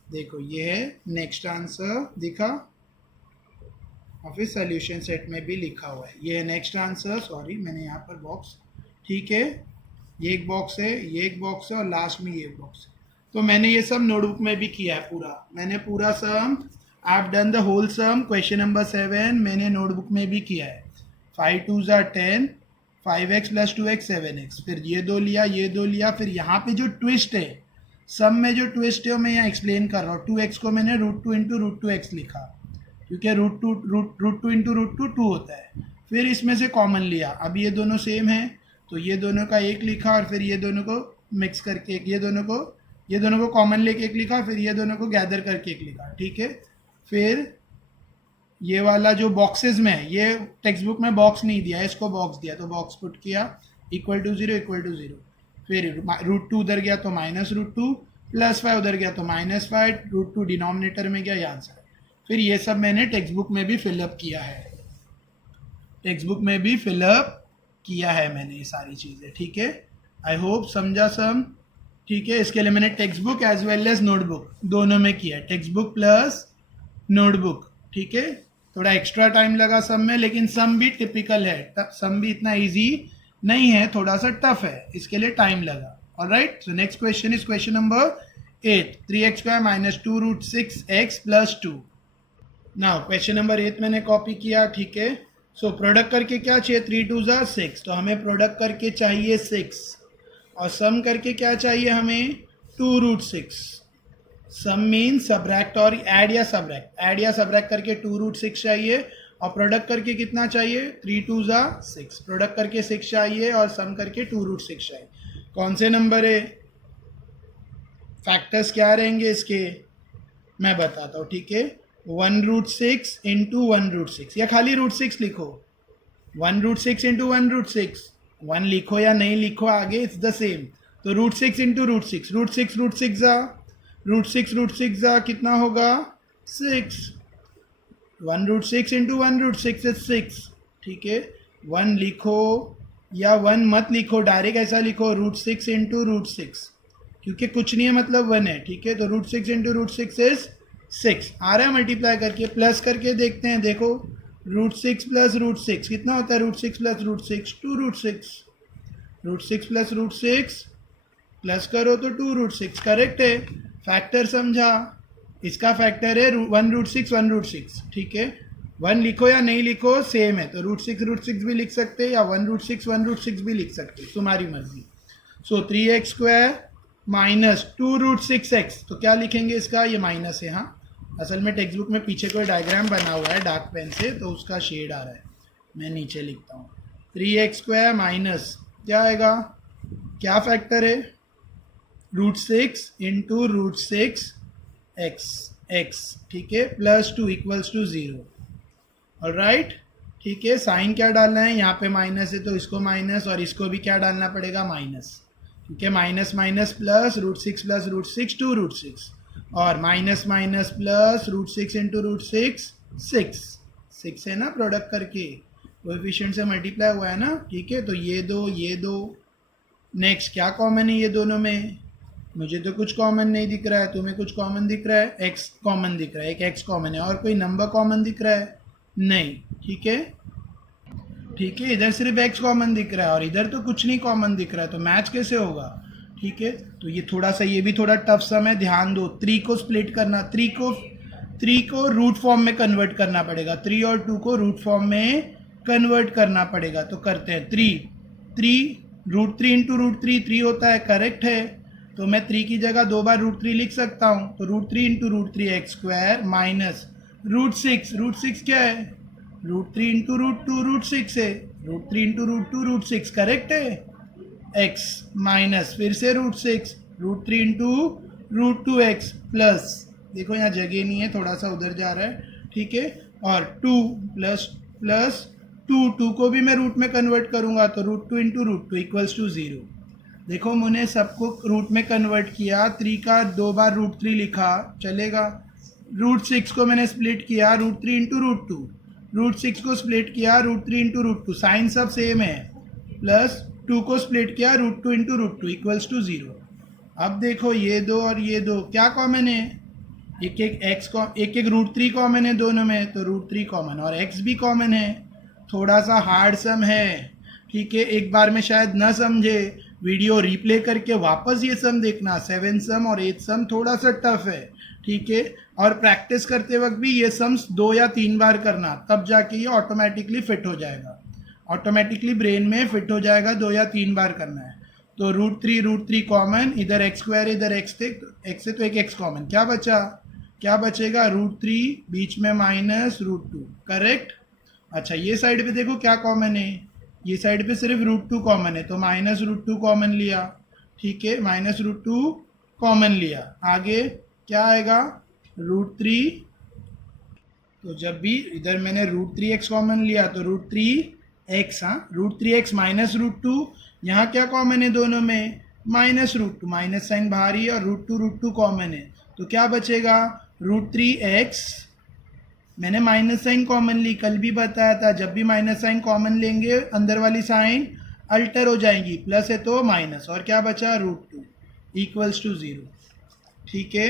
देखो ये है नेक्स्ट आंसर, दिखा, और फिर सोल्यूशन सेट में भी लिखा हुआ है, ये है नेक्स्ट आंसर, सॉरी मैंने यहाँ पर बॉक्स, ठीक है, ये एक बॉक्स है, ये एक बॉक्स है, और लास्ट में ये बॉक्स है। तो मैंने ये सब नोटबुक में भी किया है, मैंने पूरा sum, I have done the whole sum, question number 7 मैंने नोटबुक में भी किया है, 5 2 = 10, 5x + 2x 7x, फिर ये 2 लिया, फिर यहाँ पे जो ट्विस्ट है, सम में जो ट्विस्ट है वो मैं यहाँ एक्सप्लेन कर रहा हूँ। 2x को मैंने √2 × √2x लिखा, क्योंकि √2 × √2 2 होता है, फिर इसमें से कॉमन लिया, अब ये दोनों सेम है तो ये दोनों का एक लिखा, और फिर ये दोनों को मिक्स करके ये दोनों को कॉमन लेके एक लिखा, फिर ये दोनों को गैदर करके एक लिखा, ठीक है। फिर ये वाला जो बॉक्सेस में है, ये टेक्स्ट बुक में बॉक्स नहीं दिया है, इसको बॉक्स दिया, तो बॉक्स पुट किया, =0, फिर √2 उधर गया तो -√2, +5 उधर गया तो -5, √2 डिनोमिनेटर में गया, ये आंसर है। फिर ये सब मैंने टेक्स्ट बुक में भी फिलअप किया है, मैंने ये सारी चीज़ें, ठीक है, आई होप समझा सम, ठीक है। इसके लिए मैंने textbook as well as notebook दोनों में किया, टेक्स्ट बुक प्लस नोटबुक, ठीक है। थोड़ा एक्स्ट्रा टाइम लगा सम में, लेकिन सम भी टिपिकल है, सम भी इतना इजी नहीं है, थोड़ा सा टफ है, इसके लिए टाइम लगा, alright. So next question is question number 8, 3x² - 2√6x + 2। Now question number 8 मैंने कॉपी किया, ठीक है। सो प्रोडक्ट करके क्या चाहिए, 3 2 = 6, तो हमें प्रोडक्ट करके चाहिए 6, और सम करके क्या चाहिए हमें, 2√6। सम मीन सब्रैक्ट और ऐड या सब्रैक्ट करके 2√6 चाहिए, और प्रोडक्ट करके कितना चाहिए, 3 2 = 6, प्रोडक्ट करके 6 चाहिए और सम करके 2√6 चाहिए। कौन से नंबर है, फैक्टर्स क्या रहेंगे इसके, मैं बताता हूँ, ठीक है। 1√6 × 1√6, या खाली √6 लिखो, 1√6 × 1√6, 1 लिखो या नहीं लिखो आगे, इट्स द सेम। तो √6 × √6, √6 = कितना होगा, 6, 1√6 × 1√6 इज 6, ठीक है। 1 लिखो या 1 मत लिखो, डायरेक्ट ऐसा लिखो, √6 × √6, क्योंकि कुछ नहीं है मतलब 1 है, ठीक है। तो √6 × √6 इज 6, आ रहा है मल्टीप्लाई करके, प्लस करके देखते हैं, देखो √6 + √6 कितना होता है, √6 + √6 2√6, √6 + √6 प्लस करो तो 2√6, करेक्ट है। फैक्टर समझा, इसका फैक्टर है 1√6 1√6, ठीक है। 1 लिखो या नहीं लिखो सेम है, तो √6 भी लिख सकते हैं, या 1√6 1√6 भी लिख सकते हैं, तुम्हारी मर्जी। सो 3x² माइनस 2√6x, तो क्या लिखेंगे इसका, ये माइनस है, हाँ असल में टेक्स्ट बुक में पीछे कोई डायग्राम बना हुआ है डार्क पेन से, तो उसका शेड आ रहा है, मैं नीचे लिखता हूँ। 3x² माइनस क्या आएगा, क्या फैक्टर है, √6 इंटू √6 x, ठीक है, +2 इक्वल्स टू 0। ऑलराइट, ठीक है, साइन क्या डालना है, यहाँ पे माइनस है तो इसको माइनस, और इसको भी क्या डालना पड़ेगा, माइनस, क्योंकि माइनस माइनस प्लस √6 प्लस √6 2√6, और माइनस माइनस प्लस √6 इंटू √6 6 है ना, प्रोडक्ट करके कोएफिशिएंट से मल्टीप्लाई हुआ है ना, ठीक है। तो ये दो नेक्स्ट क्या कॉमन है ये दोनों में, मुझे तो कुछ कॉमन नहीं दिख रहा है, तुम्हें कुछ कॉमन दिख रहा है, x कॉमन दिख रहा है, एक x कॉमन है, और कोई नंबर कॉमन दिख रहा है नहीं, ठीक है, ठीक है, इधर सिर्फ x कॉमन दिख रहा है और इधर तो कुछ नहीं कॉमन दिख रहा है, तो मैच कैसे होगा, ठीक है। तो ये थोड़ा सा, ये भी थोड़ा टफ सम है, ध्यान दो, 3 को स्प्लिट करना, 3 को रूट फॉर्म में कन्वर्ट करना पड़ेगा, 3 और 2 को रूट फॉर्म में कन्वर्ट करना पड़ेगा, तो करते हैं। 3 √3 इंटू √3 3 होता है, करेक्ट है, तो मैं 3 की जगह 2 बार √3 लिख सकता हूँ, तो √3 इंटू √3 x² माइनस √6 क्या है, √3 इंटू √2 √6 है, √3 इंटू √2 √6, करेक्ट है, x माइनस फिर से √3 इंटू √2x प्लस, देखो यहाँ जगह नहीं है, थोड़ा सा उधर जा रहा है, ठीक है, और 2 प्लस 2 को भी मैं रूट में कन्वर्ट करूँगा, तो √2 इंटू √2 इक्वल्स टू 0। देखो मैंने सबको रूट में कन्वर्ट किया, 3 का 2 बार √3 लिखा, चलेगा, √6 को मैंने स्प्लिट किया, √3 इंटू √2, √6 को स्प्लिट किया, √3 इंटू √2, साइन सब सेम है, प्लस 2 को स्प्लिट किया, √2 इंटू √2 इक्वल्स टू 0। अब देखो ये दो और ये दो क्या कॉमन है, एक एक √3 कॉमन है दोनों में, तो √3 कॉमन, और x भी कॉमन है, थोड़ा सा हार्ड सम है, ठीक है, एक बार में शायद न समझे, वीडियो रिप्ले करके वापस ये सम देखना, 7 सम और 8 सम थोड़ा सा टफ है, ठीक है, और प्रैक्टिस करते वक्त भी ये सम्स 2 या 3 बार करना, तब जाके ये ऑटोमेटिकली फिट हो जाएगा, ऑटोमेटिकली ब्रेन में फिट हो जाएगा, 2 या 3 बार करना है। तो √3 कॉमन, इधर x² इधर x है तो एक x कॉमन, क्या बचेगा, √3 बीच में माइनस √2, करेक्ट। अच्छा ये साइड पे देखो क्या कॉमन है, ये साइड पे सिर्फ √2 कॉमन है, तो माइनस √2 कॉमन लिया, ठीक है, माइनस √2 कॉमन लिया, आगे क्या आएगा, √3, तो जब भी इधर मैंने √3x कॉमन लिया तो √3x, हाँ √3x माइनस √2, यहाँ क्या कॉमन है दोनों में, माइनस √2, माइनस साइन बाहर ही, और √2 कॉमन है, तो क्या बचेगा, √3x, मैंने माइनस साइन कॉमन ली, कल भी बताया था, जब भी माइनस साइन कॉमन लेंगे अंदर वाली साइन अल्टर हो जाएंगी, प्लस है तो माइनस, और क्या बचा, √2 इक्वल्स टू 0, ठीक है।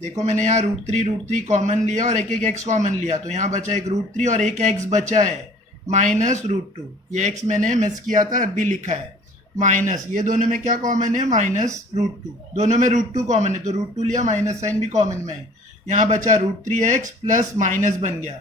देखो मैंने यहाँ √3 कॉमन लिया और एक x कॉमन लिया, तो यहाँ बचा एक √3 और एक x बचा है, माइनस √2, ये x मैंने मिस किया था, अभी लिखा है माइनस, ये दोनों में क्या कॉमन है, माइनस √2, दोनों में √2 कॉमन है, तो √2 लिया, माइनस साइन भी कॉमन में है, यहाँ बचा √3x प्लस माइनस बन गया,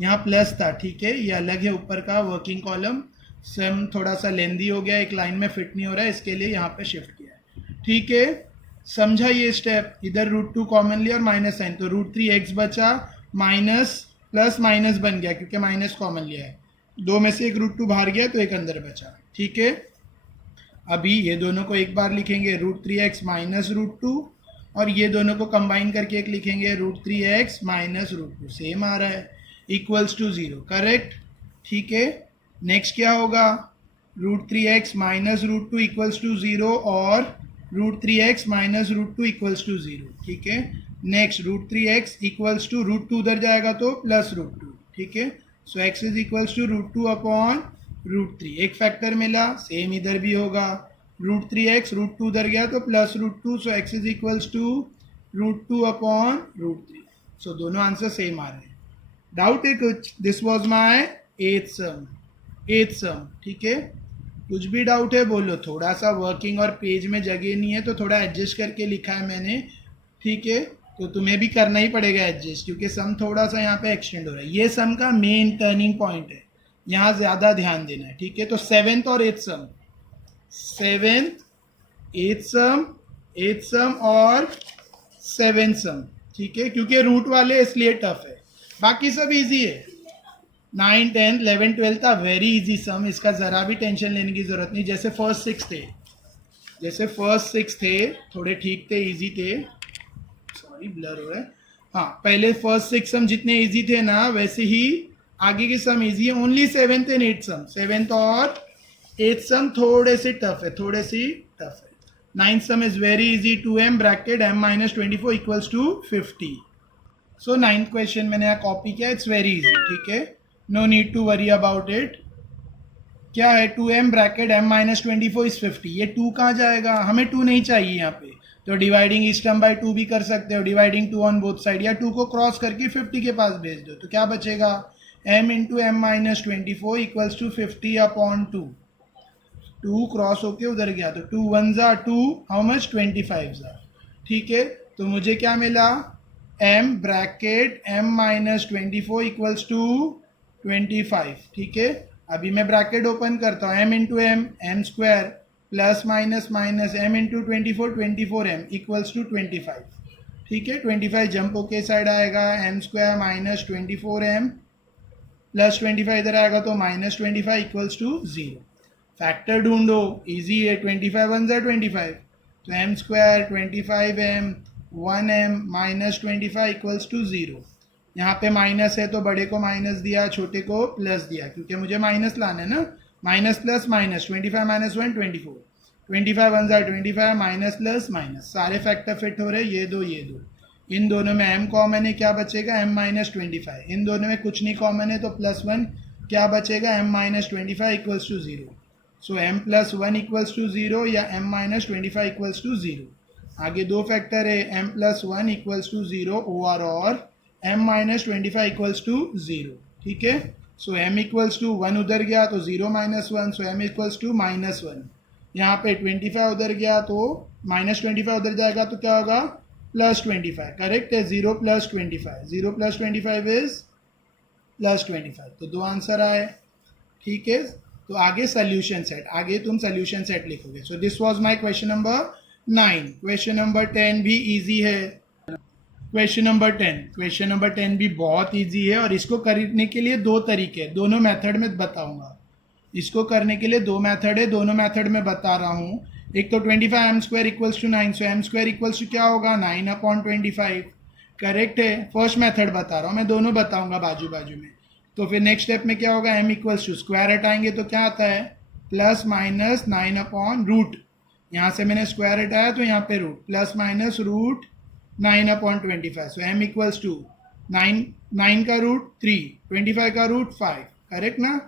यहाँ प्लस था, ठीक है, ये अलग है ऊपर का वर्किंग कॉलम, सम थोड़ा सा लेंदी हो गया, एक लाइन में फिट नहीं हो रहा है, इसके लिए यहाँ पे शिफ्ट किया है, ठीक है, समझा ये स्टेप, इधर √2 कॉमन लिया और माइनस साइन, तो √3x बचा, माइनस प्लस माइनस बन गया क्योंकि माइनस कॉमन लिया है, दो में से एक √2 बाहर गया तो एक अंदर बचा, ठीक है। अभी ये दोनों को एक बार लिखेंगे, √3x माइनस √2, और ये दोनों को कंबाइन करके एक लिखेंगे, √3x माइनस √2, सेम आ रहा है, इक्वल्स टू 0, करेक्ट, ठीक है। नेक्स्ट क्या होगा, √3x माइनस √2 इक्वल्स टू 0 और √3x माइनस √2 इक्वल्स टू 0, ठीक है। नेक्स्ट √3x इक्वल्स टू √2 उधर जाएगा तो प्लस √2, ठीक है, so x is equals to √2 upon √3, एक फैक्टर मिला, सेम इधर भी होगा, √3x √2 उधर गया तो plus √2, so x is equals to √2 upon √3, so दोनों आंसर सेम आ रहे हैं। डाउट है कुछ, दिस वॉज माई 8th सम, ठीक है, कुछ भी डाउट है बोलो, थोड़ा सा वर्किंग और पेज में जगह नहीं है तो थोड़ा एडजस्ट करके लिखा है मैंने, ठीक है, तो तुम्हें भी करना ही पड़ेगा एडजस्ट, क्योंकि सम थोड़ा सा यहाँ पे एक्सटेंड हो रहा है, ये सम का मेन टर्निंग पॉइंट है, यहाँ ज़्यादा ध्यान देना है, ठीक है। तो 7th और 8th सम, 7th एथ सम और 7 सम, ठीक है, क्योंकि रूट वाले इसलिए टफ है, बाकी सब इजी है। 9, 10, 11, 12 था वेरी इजी सम, इसका ज़रा भी टेंशन लेने की ज़रूरत नहीं। जैसे फर्स्ट सिक्स थे थोड़े ठीक थे, इजी थे, सॉरी ब्लर हो रहा है। हाँ, पहले फर्स्ट सिक्स सम जितने इजी थे ना, वैसे ही आगे के सम इजी है। Only 7th and 8th sum, 7th और 8th सम थोड़े से टफ है, 9th sum is very easy, 2m bracket m minus 24 equals to 50। So 9th question मैंने यहाँ कॉपी किया, इट्स वेरी इजी, ठीक है, no need to worry about it. क्या है, 2m bracket m minus 24 is 50, ये 2 कहाँ जाएगा, हमें 2 नहीं चाहिए यहाँ पे, तो डिवाइडिंग इस टर्म बाय 2 भी कर सकते हो, डिवाइडिंग 2 ऑन बोथ साइड, या 2 को क्रॉस करके 50 के पास भेज दो, तो क्या बचेगा, m into m minus 24 equals to 50 upon 2, 2 cross होके उधर गया, तो 2 1 जा 2, हाउ मच 25 जा, ठीक है, तो मुझे क्या मिला, m bracket m minus 24 equals to 25, ठीक है। अभी मैं ब्रैकेट ओपन करता हूँ, m into m square plus minus minus m into 24m equals to 25, ठीक है, 25 जंप होके साइड आएगा, m square minus 24m plus 25 इधर आएगा, तो माइनस 25 इक्वल्स टू 0। फैक्टर ढूंढो, इजी है, 25 1 जा 25, तो m square 25m 1m minus 25 equals to 0। यहाँ पे माइनस है तो बड़े को माइनस दिया, छोटे को प्लस दिया, क्योंकि मुझे माइनस लाना है ना, माइनस प्लस माइनस, 25 माइनस 1 24, 25 1 जा 25, माइनस प्लस माइनस, सारे फैक्टर फिट हो रहे, ये दो, इन दोनों में m कॉमन है, क्या बचेगा m माइनस 25, इन दोनों में कुछ नहीं कॉमन है तो प्लस 1, क्या बचेगा m minus 25 equals to 0। So m plus 1 equals to 0 या m माइनस 25 इक्वल्स टू 0। आगे दो फैक्टर है, m प्लस 1 इक्वल्स टू 0 और m माइनस 25 इक्वल्स टू 0, ठीक है। सो m इक्वल्स टू 1 उधर गया तो 0 minus 1, so m equals to minus 1। यहाँ पे 25 उधर गया तो माइनस 25 उधर जाएगा तो क्या होगा, प्लस 25, करेक्ट है, 0 प्लस 25, 0 प्लस 25 इज प्लस 25, तो दो आंसर आए, ठीक है। तो आगे सोल्यूशन सेट, आगे तुम सोल्यूशन सेट लिखोगे। सो this was my question number 9। Question number 10 भी इजी है। क्वेश्चन नंबर 10 भी बहुत इजी है, और इसको करने के लिए दो तरीके, दोनों मेथड में बताऊंगा। इसको करने के लिए दो मेथड है, दोनों मेथड में बता रहा हूँ। एक तो 25 m square equals to 9, so m square equals to क्या होगा, 9 अपॉन 25, करेक्ट है। फर्स्ट मेथड बता रहा हूँ मैं, दोनों बताऊंगा बाजू बाजू में। तो फिर नेक्स्ट स्टेप में क्या होगा, m इक्वल्स टू स्क्वायर हटाएंगे तो क्या आता है, प्लस माइनस 9 अपॉन रूट, यहाँ से मैंने स्क्वायर हटाया तो यहाँ पे root, plus minus root 9 upon 25, so m equals to 9 का रूट 3, 25 का रूट 5, करेक्ट ना,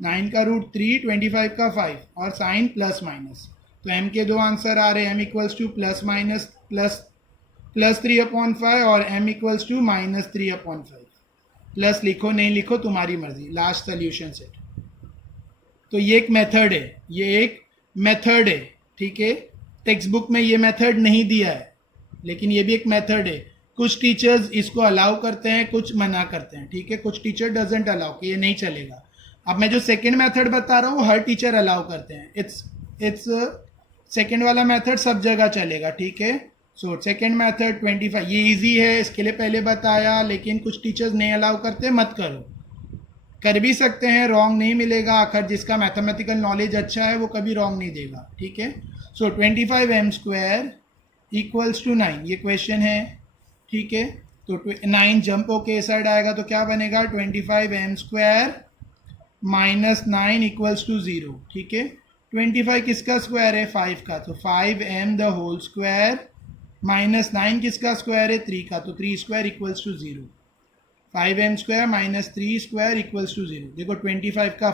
9 का रूट 3, 25 का 5, और साइन प्लस माइनस, तो m के दो आंसर आ रहे हैं, m equals to plus minus plus 3 upon 5 और m equals to minus 3 upon 5। Plus लिखो नहीं लिखो तुम्हारी मर्जी। लास्ट सोल्यूशन सेट, तो ये एक मेथड है, ठीक है। टेक्स्ट बुक में ये मेथड नहीं दिया है, लेकिन ये भी एक मेथड है। कुछ टीचर्स इसको अलाउ करते हैं, कुछ मना करते हैं, ठीक है। कुछ टीचर डजंट अलाउ कि ये नहीं चलेगा। अब मैं जो सेकंड मेथड बता रहा हूँ हर टीचर अलाउ करते हैं, इट्स सेकंड वाला मेथड सब जगह चलेगा, ठीक है। सो सेकंड मेथड 25, ये इजी है, इसके लिए पहले बताया, लेकिन कुछ टीचर्स नहीं अलाउ करते, मत करो। कर भी सकते हैं, रॉन्ग नहीं मिलेगा, आखिर जिसका मैथमेटिकल नॉलेज अच्छा है वो कभी रॉन्ग नहीं देगा, ठीक है। सो 25 m स्क्वायर इक्वल्स टू 9, ये क्वेश्चन है, ठीक है। तो 9 जंप होके साइड आएगा तो क्या बनेगा, 25 m square minus 9 equals to 0, ठीक है। 25 किसका स्क्वायर है, 5 का, तो 5m the whole square minus 9 किसका स्क्वायर है, 3 का, तो 3 square equals to 0। 5m square minus 3 square equals to 0। देखो 25 का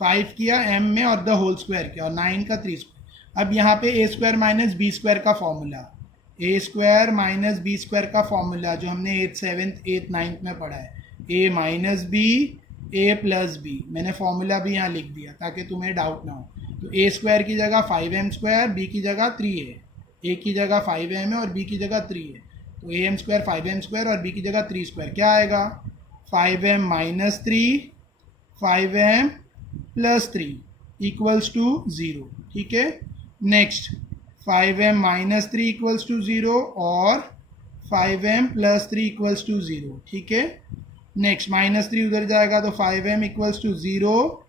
5 किया m में और द होल स्क्वायर किया, और 9 का 3 स्क्वायर। अब यहाँ पे a square minus B square का formula, a square minus B square का फॉर्मूला जो हमने 8th 7th 8th 9th में पढ़ा है, a minus b a plus b, मैंने फॉर्मूला भी यहाँ लिख दिया ताकि तुम्हें डाउट ना हो। तो a स्क्वायर की जगह 5m स्क्वायर, b की जगह 3 है, a की जगह 5m है और b की जगह 3 है, तो am स्क्वायर 5m स्क्वायर और b की जगह 3 स्क्वायर, क्या आएगा, 5m minus 3 5m plus 3 equals to 0, ठीक है। Next 5m minus 3 equals to 0 और 5m प्लस 3 इक्वल्स टू 0, ठीक है। नेक्स्ट -3 उधर जाएगा तो 5m इक्वल्स टू 0,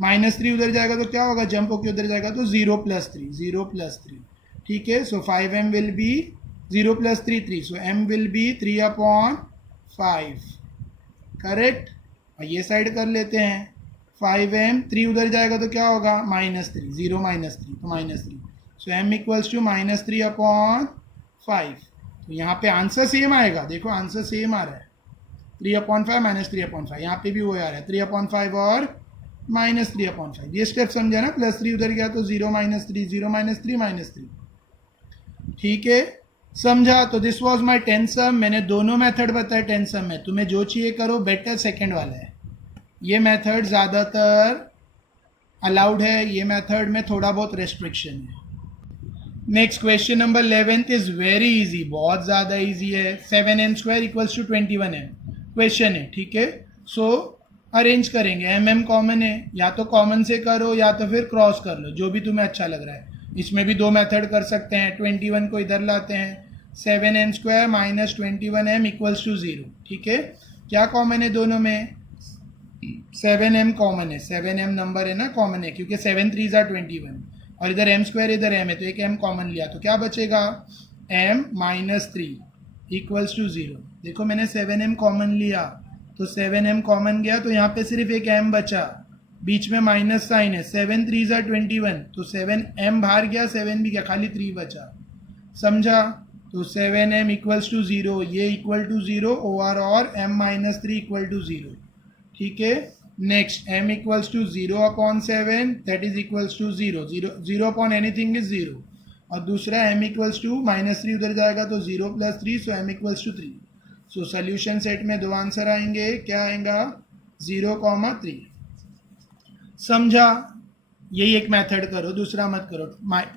-3 उधर जाएगा तो क्या होगा, जंप होके उधर जाएगा तो 0 प्लस 3, 0 प्लस 3, ठीक है। सो 5m will be 0 plus 3 3, so m will be 3/5, correct. और ये साइड कर लेते हैं, 5m 3 उधर जाएगा तो क्या होगा, -3, 0 -3 तो -3, सो m इक्वल्स टू -3/5। तो यहाँ पे आंसर सेम आएगा, देखो आंसर सेम आ रहा है, 3/5 -3/5, यहाँ पे भी वो आ रहा है 3/5 और -3/5। ये स्टेप समझा ना, +3 उधर गया तो 0 -3, 0 -3 -3, ठीक है, समझा। तो दिस वाज माय 10 सम। मैंने दोनों मेथड बताए 10 सम में, तुम्हें जो चाहिए करो, बेटर सेकंड वाला है। ये मेथड ज़्यादातर अलाउड है, ये मेथड में थोड़ा बहुत रेस्ट्रिक्शन है। Next question number 11th is very easy, बहुत ज़्यादा इजी है। 7m² equals to 21m question है, ठीक है। सो अरेंज करेंगे, m कॉमन है, या तो कॉमन से करो या तो फिर क्रॉस कर लो, जो भी तुम्हें अच्छा लग रहा है। इसमें भी दो मेथड कर सकते हैं, 21 को इधर लाते हैं, 7m² minus 21m equals to 0, ठीक है। क्या कॉमन है दोनों में, 7m कॉमन है, 7m नंबर है ना, कॉमन है, क्योंकि 7 3 ज़ा 21 और इधर m² इधर m है, तो एक m कॉमन लिया तो क्या बचेगा, m -3 इक्वल्स टू 0। देखो मैंने 7m कॉमन लिया तो 7m कॉमन गया तो यहाँ पे सिर्फ एक m बचा, बीच में माइनस साइन है, 7 3 ज़ा 21 तो 7m बाहर गया, 7 भी गया, खाली 3 बचा, समझा। तो 7m इक्वल्स टू 0, ये इक्वल टू 0 ओवर और m -3 इक्वल टू 0, ठीक है। Next m equals to 0/7 that is equals to 0, 0 upon anything is 0, और दूसरा m इक्वल्स टू -3 उधर जाएगा तो 0 + 3, so m equals to 3। So solution set में दो आंसर आएंगे, क्या आएगा, 0,3, समझा। यही एक मेथड करो, दूसरा मत करो।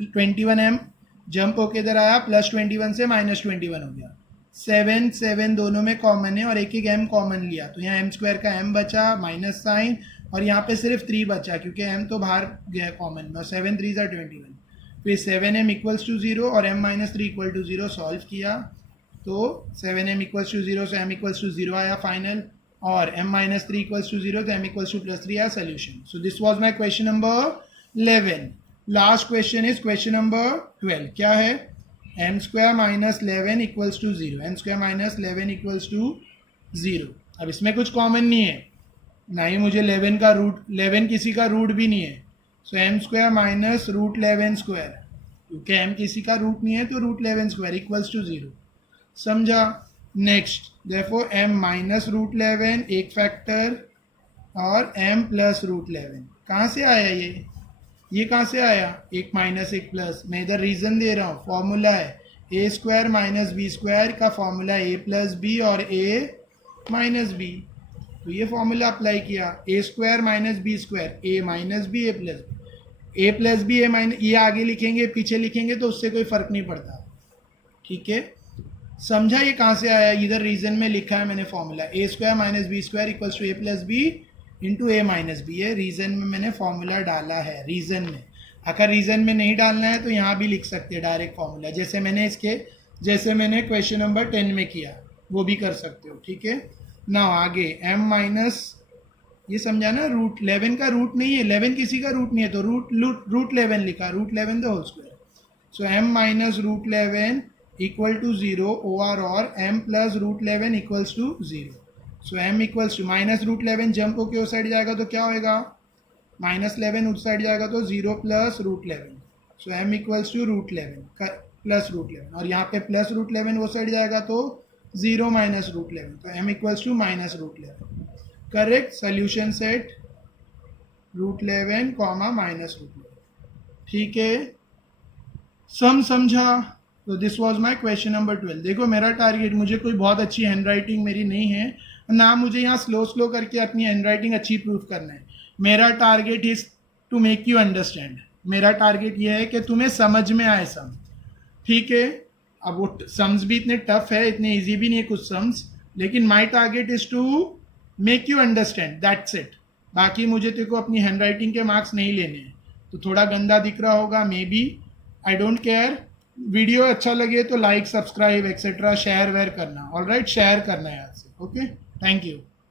21m जंप होके इधर आया, +21 से -21 हो गया, 7 7 दोनों में कॉमन है और एक एक m कॉमन लिया तो यहाँ m² का m बचा, माइनस साइन, और यहाँ पे सिर्फ 3 बचा क्योंकि m तो बाहर गया कॉमन में, और 7 3 ज़ा 21, फिर 7m इक्वल्स टू 0 और m -3 इक्वल टू 0 सॉल्व किया तो 7m equals to 0, so m equals to 0 आया फाइनल, और m -3 इक्वल्स टू 0 तो m इक्वल्स टू +3 आया solution. So this was my question number 11। Last question is question number 12, क्या है, m² minus 11 equals to 0, m² minus 11 equals to 0। अब इसमें कुछ कॉमन नहीं है, ना ही मुझे 11 का रूट, 11 किसी का रूट भी नहीं है, सो m² माइनस √11², क्योंकि m किसी का रूट नहीं है तो √11² इक्वल्स टू 0, समझा। नेक्स्ट देयरफॉर m माइनस √11 एक फैक्टर और m प्लस √11, कहाँ से आया ये कहाँ से आया, एक माइनस एक प्लस, मैं इधर रीज़न दे रहा हूँ, फॉर्मूला है a² माइनस b² का फॉर्मूला a प्लस बी और a माइनस बी, तो ये फॉर्मूला अप्लाई किया, a² minus b², a minus b a plus b, a plus b a minus, ये आगे लिखेंगे पीछे लिखेंगे तो उससे कोई फ़र्क नहीं पड़ता, ठीक है, समझा। ये कहाँ से आया, इधर रीजन में लिखा है मैंने formula, a² minus b² equals to a plus b into a minus b, ये रीजन में मैंने फॉर्मूला डाला है, रीजन में। अगर रीजन में नहीं डालना है तो यहाँ भी लिख सकते हैं डायरेक्ट फॉर्मूला, जैसे मैंने क्वेश्चन नंबर 10 में किया वो भी कर सकते हो, ठीक है ना। आगे m माइनस, ये समझा ना, √11 का रूट नहीं है, 11 किसी का रूट नहीं है तो √11 लिखा, √11 the whole square, so m minus √11 equal to 0 over और m plus √11 equals to 0, so m equals to minus √11 jump होके उस साइड जाएगा तो क्या होएगा, -11 उस साइड जाएगा तो 0 plus √11, so m equals to √11 plus √11, और यहाँ पे प्लस √11 वो साइड जाएगा तो 0 माइनस √11, तो m equals to minus √11, correct. Solution set √11 comma minus √11, ठीक है, समझा। तो this was my question number 12। देखो मेरा टारगेट, मुझे कोई बहुत अच्छी हैंड राइटिंग मेरी नहीं है ना, मुझे यहाँ स्लो करके अपनी हैंड राइटिंग अच्छी प्रूव करना है, मेरा target is to make you understand, मेरा टारगेट ये है कि तुम्हें समझ में आए सम, ठीक है। अब वो सम्स भी इतने टफ है, इतने इजी भी नहीं है कुछ सम्स, लेकिन my target is to make you understand, that's it. बाकी मुझे तेरे को अपनी हैंड राइटिंग के मार्क्स नहीं लेने हैं, तो थोड़ा गंदा दिख रहा होगा, maybe, I don't care. Video अच्छा लगे तो लाइक, सब्सक्राइब एक्सेट्रा शेयर वेयर करना, ऑलराइट, शेयर करना है यहाँ से। Okay, thank you.